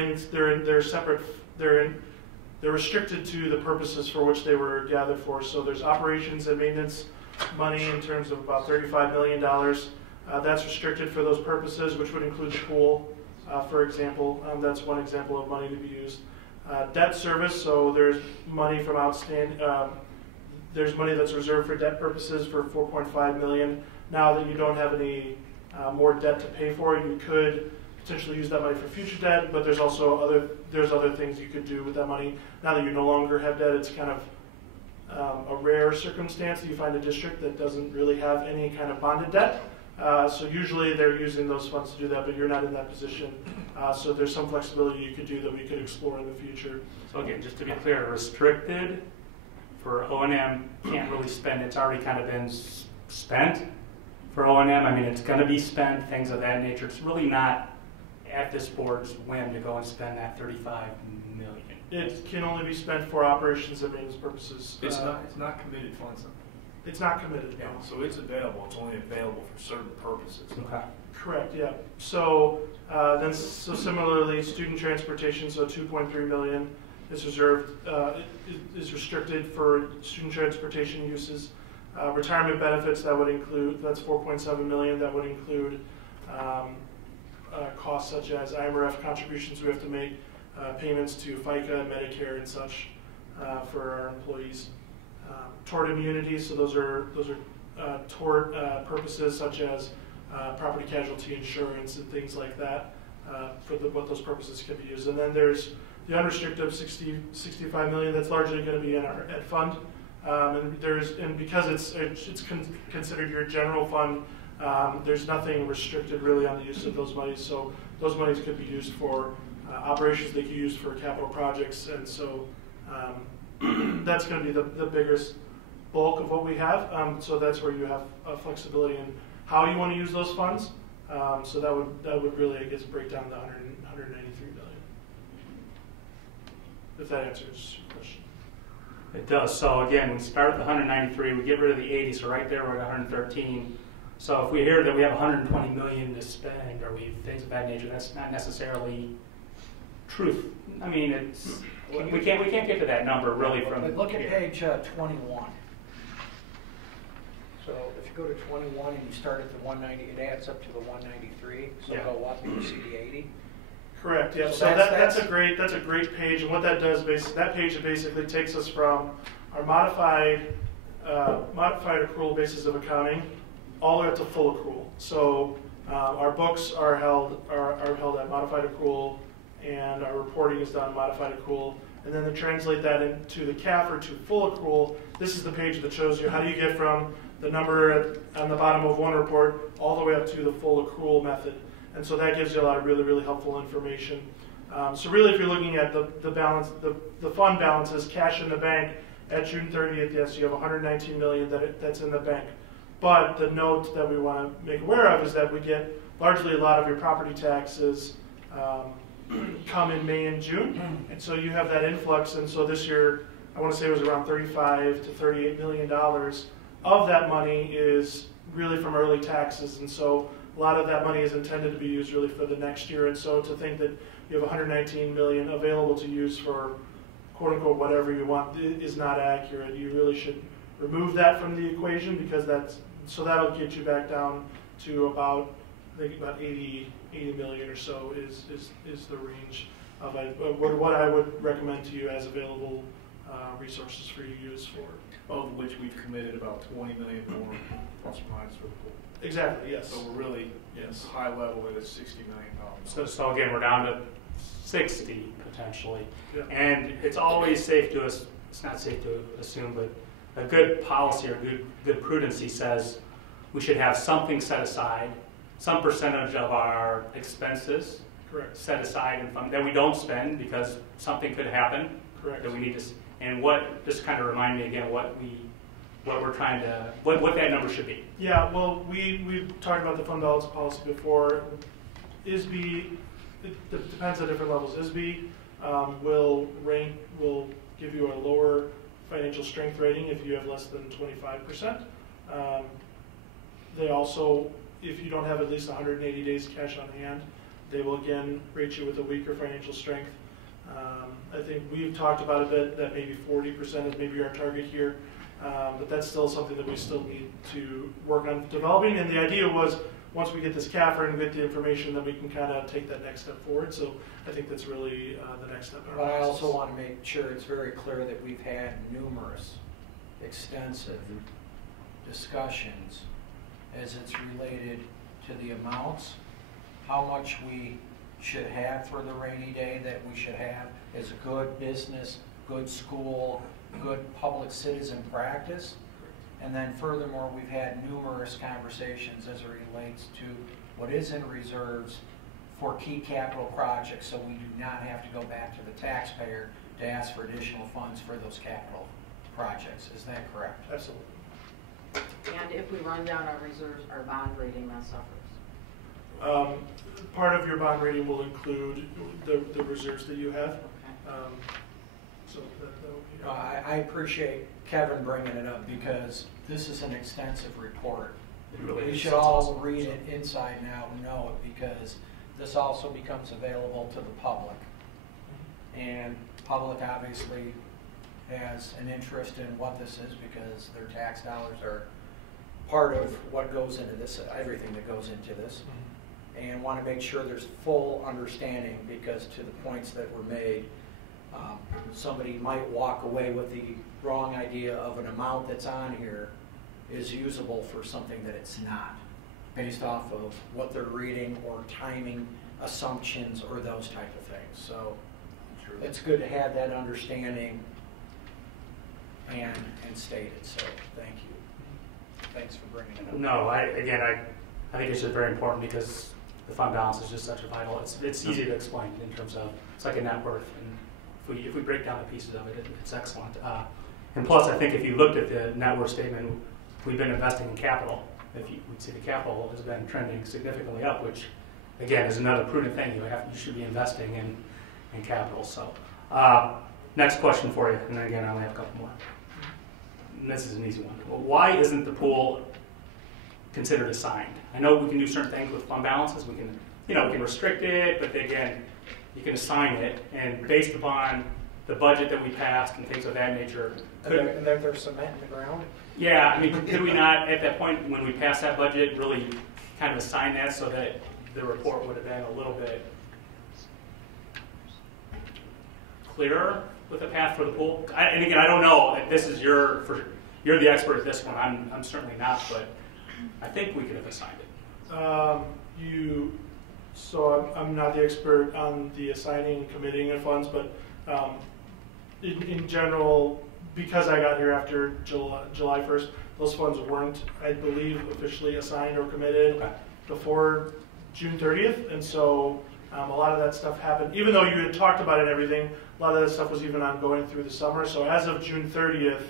restricted to the purposes for which they were gathered for. So there's operations and maintenance money in terms of about $35 million. That's restricted for those purposes, which would include the pool. for example. That's one example of money to be used. Debt service, so there's money from outstanding, there's money that's reserved for debt purposes for $4.5 million. Now that you don't have any more debt to pay for, you could potentially use that money for future debt, but there's also other things you could do with that money. Now that you no longer have debt, it's kind of a rare circumstance that you find a district that doesn't really have any kind of bonded debt. So usually they're using those funds to do that, but you're not in that position. So there's some flexibility you could do that we could explore in the future. So again, just to be clear, restricted for O&M, can't really spend, it's already kind of been spent. For O&M, I mean, it's going to be spent, things of that nature. It's really not at this board's whim to go and spend that $35 million. It can only be spent for operations and maintenance purposes. It's not committed funds. It's not committed. Yeah, so it's available. It's only available for certain purposes. Okay. Correct. Yeah. So so similarly, student transportation. So $2.3 million is reserved, is restricted for student transportation uses. Retirement benefits, that would include, that's $4.7 million. That would include costs such as IMRF contributions we have to make, payments to FICA, Medicare, and such for our employees. Tort immunity, so those are tort purposes such as property casualty insurance and things like that for what those purposes can be used. And then there's the unrestricted $65 million that's largely going to be in our ed fund. And because it's considered your general fund, there's nothing restricted really on the use of those monies. So those monies could be used for operations, they could be used for capital projects, and so that's going to be the biggest bulk of what we have. So that's where you have flexibility in how you want to use those funds. So that would really, I guess, break down the $193 billion. If that answers your question. It does. So again, we start at the 193, we get rid of the 80, so right there we're at 113. So if we hear that we have 120 million to spend, or we things of that nature, that's not necessarily truth. I mean, it's we can't get to that number really from. But look at page 21. So if you go to 21 and you start at the 190, it adds up to the 193. So Yeah. go up and you see the 80. Correct. Yeah. So that's a great page, and what that does that page basically takes us from our modified accrual basis of accounting all the way up to full accrual. So our books are held at modified accrual, and our reporting is done modified accrual, and then to translate that into the CAFR to full accrual. This is the page that shows you how do you get from the number on the bottom of one report all the way up to the full accrual method. And so that gives you a lot of really, really helpful information. So really, if you're looking at the balance, the fund balances, cash in the bank at June 30th, yes, you have $119 million that's in the bank. But the note that we want to make aware of is that we get largely a lot of your property taxes come in May and June. And so you have that influx. And so this year, I want to say it was around $35 to $38 million of that money is really from early taxes. And so a lot of that money is intended to be used really for the next year. And so to think that you have $119 million available to use for quote unquote whatever you want is not accurate. You really should remove that from the equation, because that'll get you back down to about, I think about 80 million or so is the range of what I would recommend to you as available resources for you to use for. Of which we've committed about 20 million more plus or minus for the pool. Exactly, yes. So we're really high level at a $60 million. So again, we're down to 60 potentially, Yeah. and it's always safe to it's not safe to assume, but a good policy or good prudency says we should have something set aside, some percentage of our expenses Correct. set aside and fund that we don't spend because something could happen. Correct. That we need to, and just kind of remind me again what we're trying to, what that number should be. Yeah, well, we've talked about the fund balance policy before. ISB, it depends on different levels. ISB will give you a lower financial strength rating if you have less than 25%. They also, if you don't have at least 180 days cash on hand, they will again rate you with a weaker financial strength. I think we've talked about a bit that maybe 40% is maybe our target here, but that's still something that we still need to work on developing. And the idea was once we get this CAFR and get the information, then we can kind of take that next step forward. So I think that's really the next step in our But I process. also want to make sure it's very clear that we've had numerous, extensive discussions as it's related to the amounts, how much we should have for the rainy day, that we should have as a good business, good school, good public citizen practice. And then furthermore, we've had numerous conversations as it relates to what is in reserves for key capital projects, so we do not have to go back to the taxpayer to ask for additional funds for those capital projects. Is that correct? Absolutely. And if we run down our reserves, our bond rating then suffers. Part of your bond rating will include the reserves that you have. So that'll be. I appreciate Kevin bringing it up because this is an extensive report. Really We should all read it inside and out and know it, because this also becomes available to the public. And public obviously has an interest in what this is because their tax dollars are part of what goes into this, everything that goes into this. And want to make sure there's full understanding, because to the points that were made, somebody might walk away with the wrong idea of an amount that's on here is usable for something that it's not, based off of what they're reading or timing assumptions or those type of things. So it's good to have that understanding and stated. So thank you. Thanks for bringing it up. No, I think it's just very important because the fund balance is just such a vital. It's easy to explain in terms of it's like a net worth, and if we break down the pieces of it, it's excellent. And plus, I think if you looked at the net worth statement, we've been investing in capital. We'd see the capital has been trending significantly up, which again is another prudent thing. You should be investing in capital. So, next question for you, and then again I only have a couple more. And this is an easy one. Well, why isn't the pool considered assigned? I know we can do certain things with fund balances. We can, we can restrict it, but again, you can assign it, and based upon the budget that we passed and things of that nature. And there's cement in the ground? Yeah, I mean, could we not, at that point when we passed that budget, really kind of assign that so that the report would have been a little bit clearer with the path for the pool? And again, I don't know. This is you're the expert at this one. I'm certainly not, but I think we could have assigned it. So I'm not the expert on the assigning and committing of funds, but in general, because I got here after July 1st, those funds weren't, I believe, officially assigned or committed before June 30th, and so a lot of that stuff happened. Even though you had talked about it and everything, a lot of that stuff was even ongoing through the summer. So as of June 30th,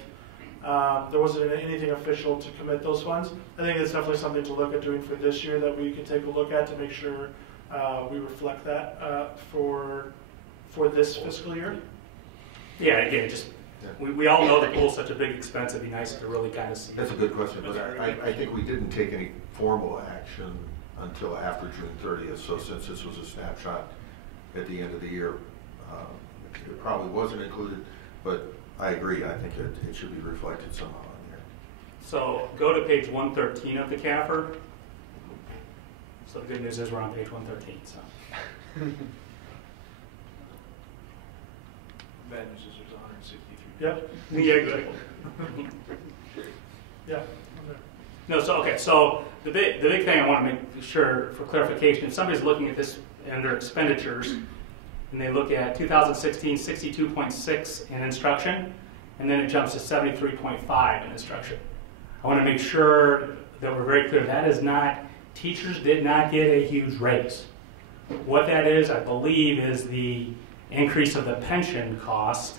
there wasn't anything official to commit those funds. I think it's definitely something to look at doing for this year that we can take a look at to make sure we reflect that for this fiscal year. Yeah, again, we all know the pool's such a big expense. It'd be nice to really kind of see. That's a good question, but I think we didn't take any formal action until after June 30th. So since this was a snapshot at the end of the year, it probably wasn't included. But I agree. I think it should be reflected somehow in here. So go to page 113 of the CAFR. So the good news is we're on page 113. So. Bad news is there's 163. Yep. Yeah, exactly. Yeah. No, so okay. So the big thing I want to make sure for clarification: if somebody's looking at this under expenditures, and they look at 2016 62.6 in instruction, and then it jumps to 73.5 in instruction, I want to make sure that we're very clear. That is not, teachers did not get a huge raise. What that is, I believe, is the increase of the pension cost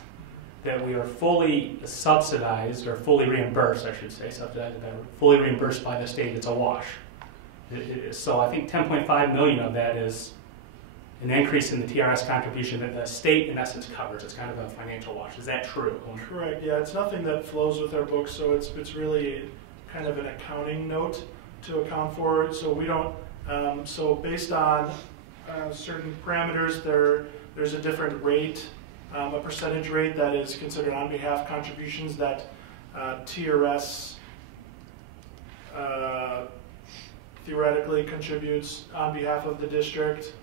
that we are fully subsidized, or fully reimbursed, I should say, subsidized, fully reimbursed by the state. It's a wash. So I think 10.5 million of that is an increase in the TRS contribution that the state, in essence, covers. It's kind of a financial wash. Is that true? Correct. Yeah, it's nothing that flows with our books, so it's really kind of an accounting note to account for. So we don't. So based on certain parameters, there's a different rate, a percentage rate that is considered on behalf contributions that TRS theoretically contributes on behalf of the district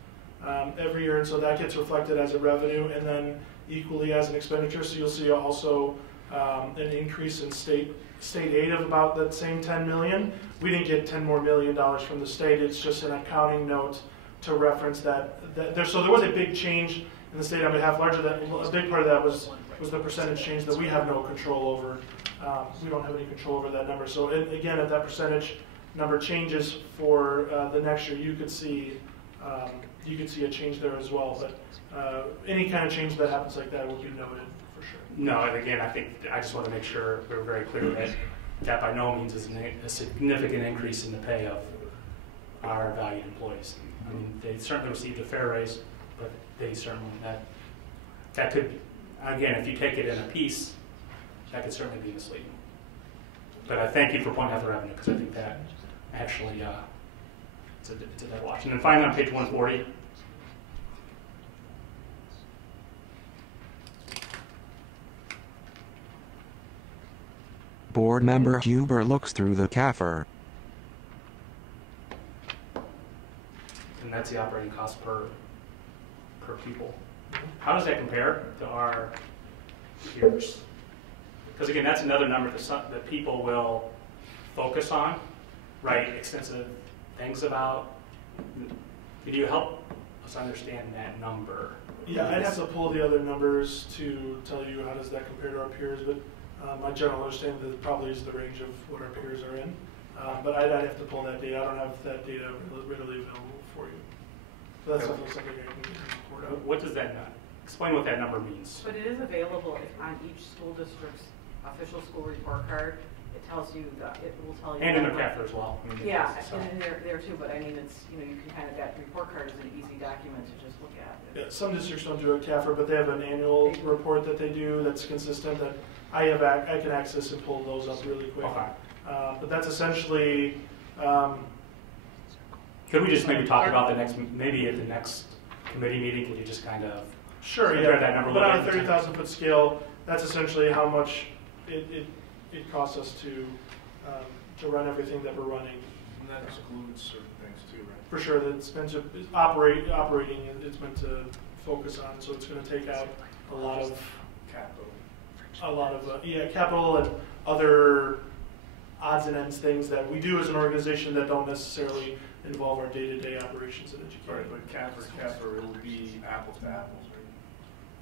every year, and so that gets reflected as a revenue and then equally as an expenditure. So you'll see also an increase in state aid of about that same 10 million. We didn't get $10 more million from the state. It's just an accounting note to reference that. So there was a big change in the state on behalf. A big part of that was the percentage change that we have no control over. We don't have any control over that number. So again, if that percentage number changes for the next year, you could see a change there as well. But any kind of change that happens like that will be noted for sure. No, and again, I just want to make sure we're very clear that by no means is a significant increase in the pay of our valued employees. I mean, they certainly received a fair raise, but they certainly, that could, again, if you take it in a piece, that could certainly be misleading. But I thank you for pointing out the revenue, because I think that actually it's a dead watch. And then finally on page 140, Board member Huber looks through the CAFR. and that's the operating cost per pupil. How does that compare to our peers? Because again, that's another number that people will focus on, write extensive things about. Could you help us understand that number? Yeah, I'd have to pull the other numbers to tell you how does that compare to our peers, but my general understanding that it probably is the range of what our peers are in. But I'd have to pull that data. I don't have that data readily available for you. So that's something I can report out. What does that explain what that number means? But it is available on each school district's official school report card. It tells you it will tell you. And in their CAFR as well. I mean, yeah, and in there too. But I mean, it's you can kind of that report card is an easy document to just look at. Yeah, some districts don't do a CAFR, but they have an annual report that they do that's consistent that I can access and pull those up really quick. Okay. But that's essentially. Could we just maybe talk about maybe at the next committee meeting? Could you just kind of compare that number? But on a 30,000 foot scale, that's essentially how much it costs us to run everything that we're running. And that excludes certain things too, right? For sure, that's meant to operating. It's meant to focus on, so it's going to take out a lot of capital and other odds and ends things that we do as an organization that don't necessarily involve our day-to-day operations and education. Right, but CAFR, it will be apples to apples,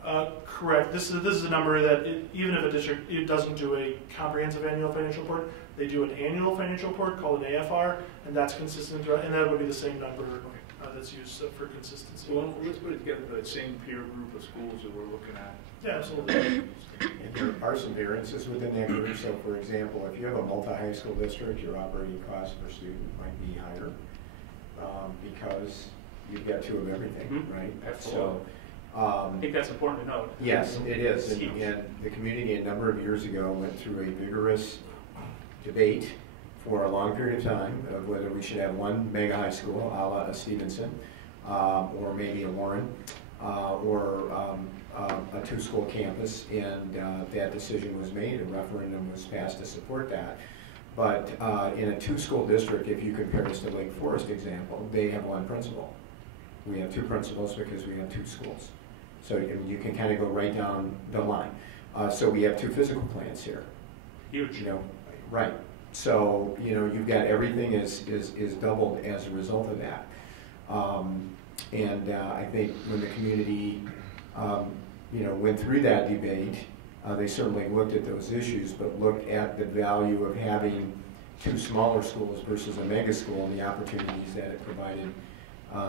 right? Correct. This is a number that even if a district doesn't do a comprehensive annual financial report, they do an annual financial report called an AFR, and that's consistent, and that would be the same number that's used for consistency. Well, let's put it together for that same peer group of schools that we're looking at. Yeah, absolutely. And there are some variances within that group. So, for example, if you have a multi-high school district, your operating cost per student might be higher because you've got two of everything, right? Absolutely. So, I think that's important to note. Yes, it is. And the community a number of years ago went through a vigorous debate for a long period of time of whether we should have one mega high school, a la Stevenson, or maybe a Warren, or a two-school campus, and that decision was made. A referendum was passed to support that. But in a two-school district, if you compare this to Lake Forest example, they have one principal. We have two principals because we have two schools. So you can kind of go right down the line. So we have two physical plants here. Huge. Right. So you've got everything is doubled as a result of that. And I think when the community went through that debate, they certainly looked at those issues, but looked at the value of having two smaller schools versus a mega school and the opportunities that it provided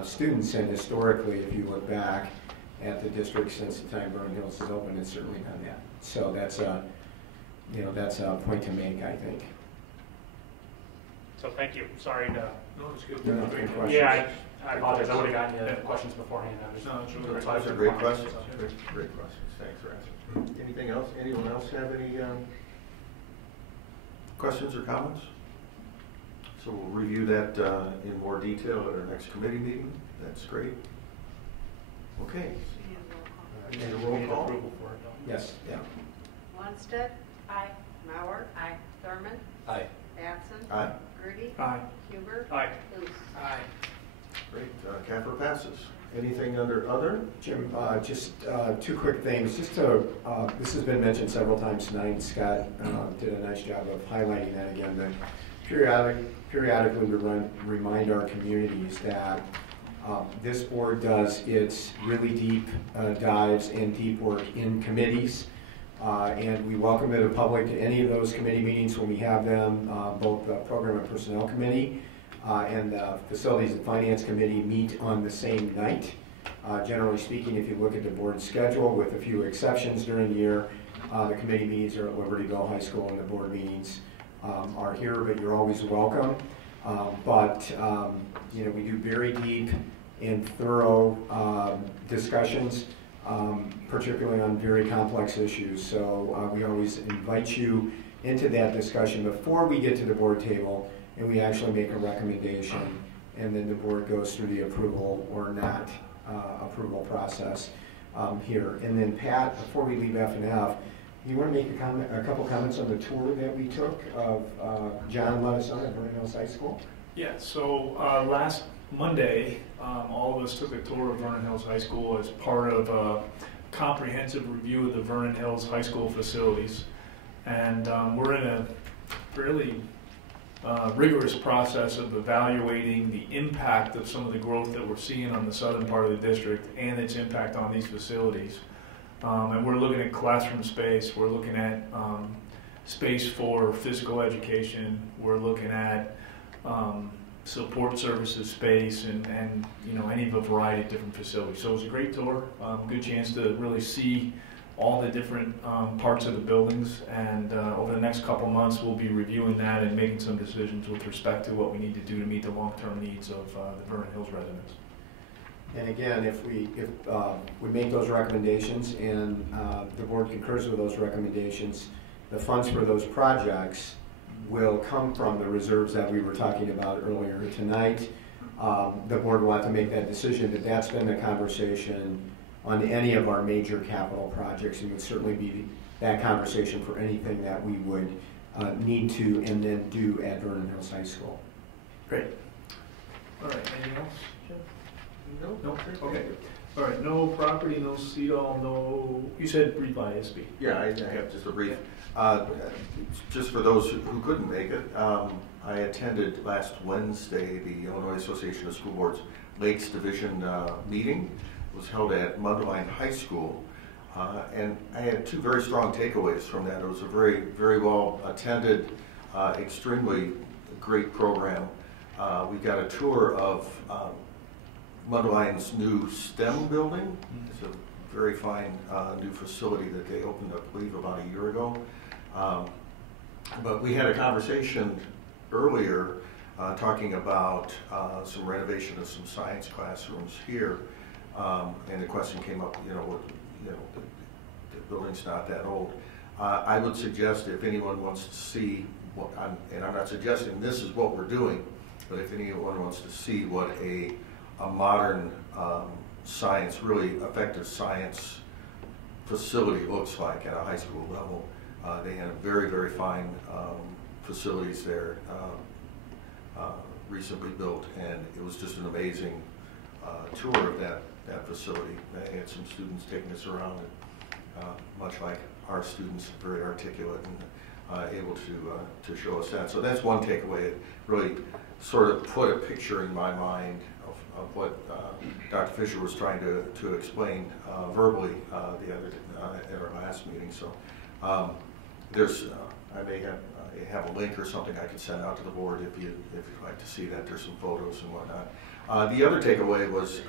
students. And historically, if you look back at the district since the time Vernon Hills is open, it's certainly done that. So that's a point to make, I think. So thank you. Sorry to. No, it's good. No, great questions. Yeah, I apologize. I would have gotten you questions beforehand. Those are great questions. Great questions. Thanks for answering. Anything else? Anyone else have any questions or comments? So we'll review that in more detail at our next committee meeting. That's great. Okay. Need a roll call? Yes. Yeah. Lundstedt. Aye. Mauer. Aye. Thurman. Aye. Batson. Aye. Grudy. Aye. Huber. Aye. Luce. Aye. Great, CAFR passes. Anything under other? Jim, just two quick things. Just to, this has been mentioned several times tonight. Scott did a nice job of highlighting that again. But periodically we remind our communities that this board does its really deep dives and deep work in committees. And we welcome the public to any of those committee meetings when we have them. Both the Program and Personnel Committee and the Facilities and Finance Committee meet on the same night. Generally speaking, if you look at the board schedule, with a few exceptions during the year, the committee meetings are at Libertyville High School and the board meetings are here, but you're always welcome. You know, we do very deep and thorough discussions, particularly on very complex issues. So we always invite you into that discussion before we get to the board table and we actually make a recommendation, and then the board goes through the approval or not approval process here. And then Pat, before we leave F&F, you want to make a couple comments on the tour that we took of John let us on at Vernon Hills High School? Yeah, so last Monday, all of us took a tour of Vernon Hills High School as part of a comprehensive review of the Vernon Hills High School facilities. And we're in a fairly rigorous process of evaluating the impact of some of the growth that we're seeing on the southern part of the district and its impact on these facilities. And we're looking at classroom space, we're looking at space for physical education, we're looking at support services space, and you know, any of a variety of different facilities. So it was a great tour, good chance to really see all the different parts of the buildings, and over the next couple months we'll be reviewing that and making some decisions with respect to what we need to do to meet the long-term needs of the Vernon Hills residents. And again, if we make those recommendations and the board concurs with those recommendations, the funds for those projects will come from the reserves that we were talking about earlier tonight. The board will have to make that decision, but that's been the conversation on any of our major capital projects, and would certainly be that conversation for anything that we would need to and then do at Vernon Hills High School. Great. All right, anything else, Jim? No? Okay. All right, no property, no CEDAW, no, you said brief ISB. Yeah, I have just a brief. Just for those who couldn't make it, I attended last Wednesday the Illinois Association of School Boards Lakes Division meeting. It was held at Mundelein High School, and I had two very strong takeaways from that. It was a very, very well attended, extremely great program. We got a tour of Mundelein's new STEM building. It's a very fine new facility that they opened, I believe, about a year ago. But we had a conversation earlier talking about some renovation of some science classrooms here, and the question came up, the building's not that old. I would suggest if anyone wants to see, and I'm not suggesting this is what we're doing, but if anyone wants to see what a modern science, really effective science facility looks like at a high school level, they had very, very fine facilities there, recently built, and it was just an amazing tour of that facility. They had some students taking us around, and much like our students, very articulate and able to show us that. So that's one takeaway. It really sort of put a picture in my mind of what Dr. Fisher was trying to explain verbally at our last meeting. So there's, I may have a link or something I could send out to the board if you'd like to see that. There's some photos and whatnot. The other takeaway was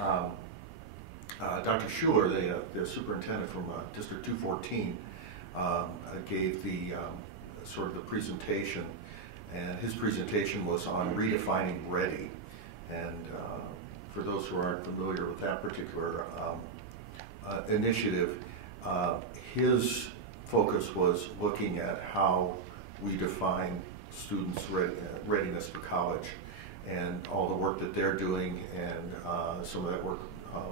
Dr. Schuler, the superintendent from District 214, gave the sort of the presentation, and his presentation was on redefining ready. And for those who aren't familiar with that particular initiative, his focus was looking at how we define students' readiness for college, and all the work that they're doing, and some of that work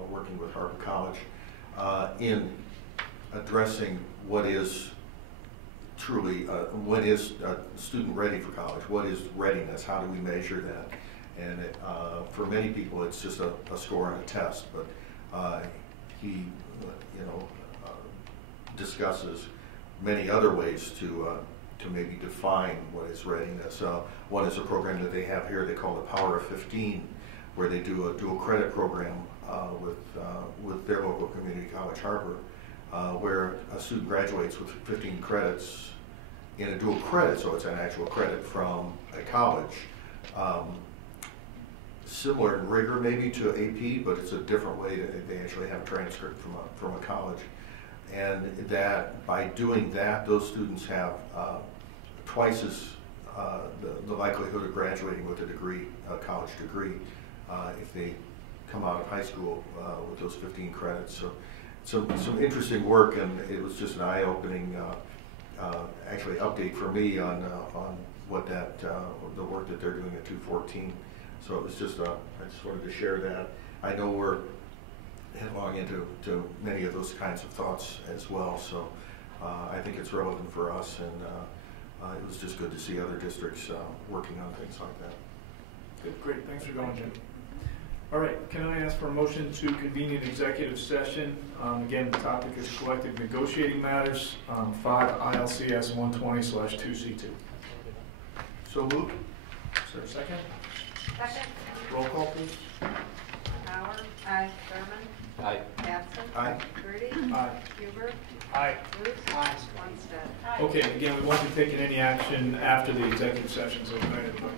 working with Harvard College in addressing what is truly, when is a student ready for college? What is readiness? How do we measure that? And for many people, it's just a score on a test. But he, discusses many other ways to maybe define what is readiness. One is a program that they have here they call the Power of 15, where they do a dual credit program with their local community college, Harper, where a student graduates with 15 credits in a dual credit, so it's an actual credit from a college. Similar in rigor maybe to AP, but it's a different way that they actually have a transcript from a college. And that by doing that, those students have twice as the likelihood of graduating with a degree, a college degree, if they come out of high school with those 15 credits. So some interesting work, and it was just an eye-opening actually update for me on what the work that they're doing at 214. So it was just I just wanted to share that. I know we're headlong into many of those kinds of thoughts as well. So I think it's relevant for us, and it was just good to see other districts working on things like that. Good, great. Thanks for going, Jim. All right, can I ask for a motion to convene an executive session? Again, the topic is collective negotiating matters, 5 ILCS 120/2C2. So moved. Is there a second? Second. Roll call, please. Bauer. Aye. Thurman. Aye. Batson. Aye. Grudy. Aye. Huber. Aye. Ruth. Aye. Lundstedt. Okay, again, we won't be taking any action after the executive session, so good night, everybody.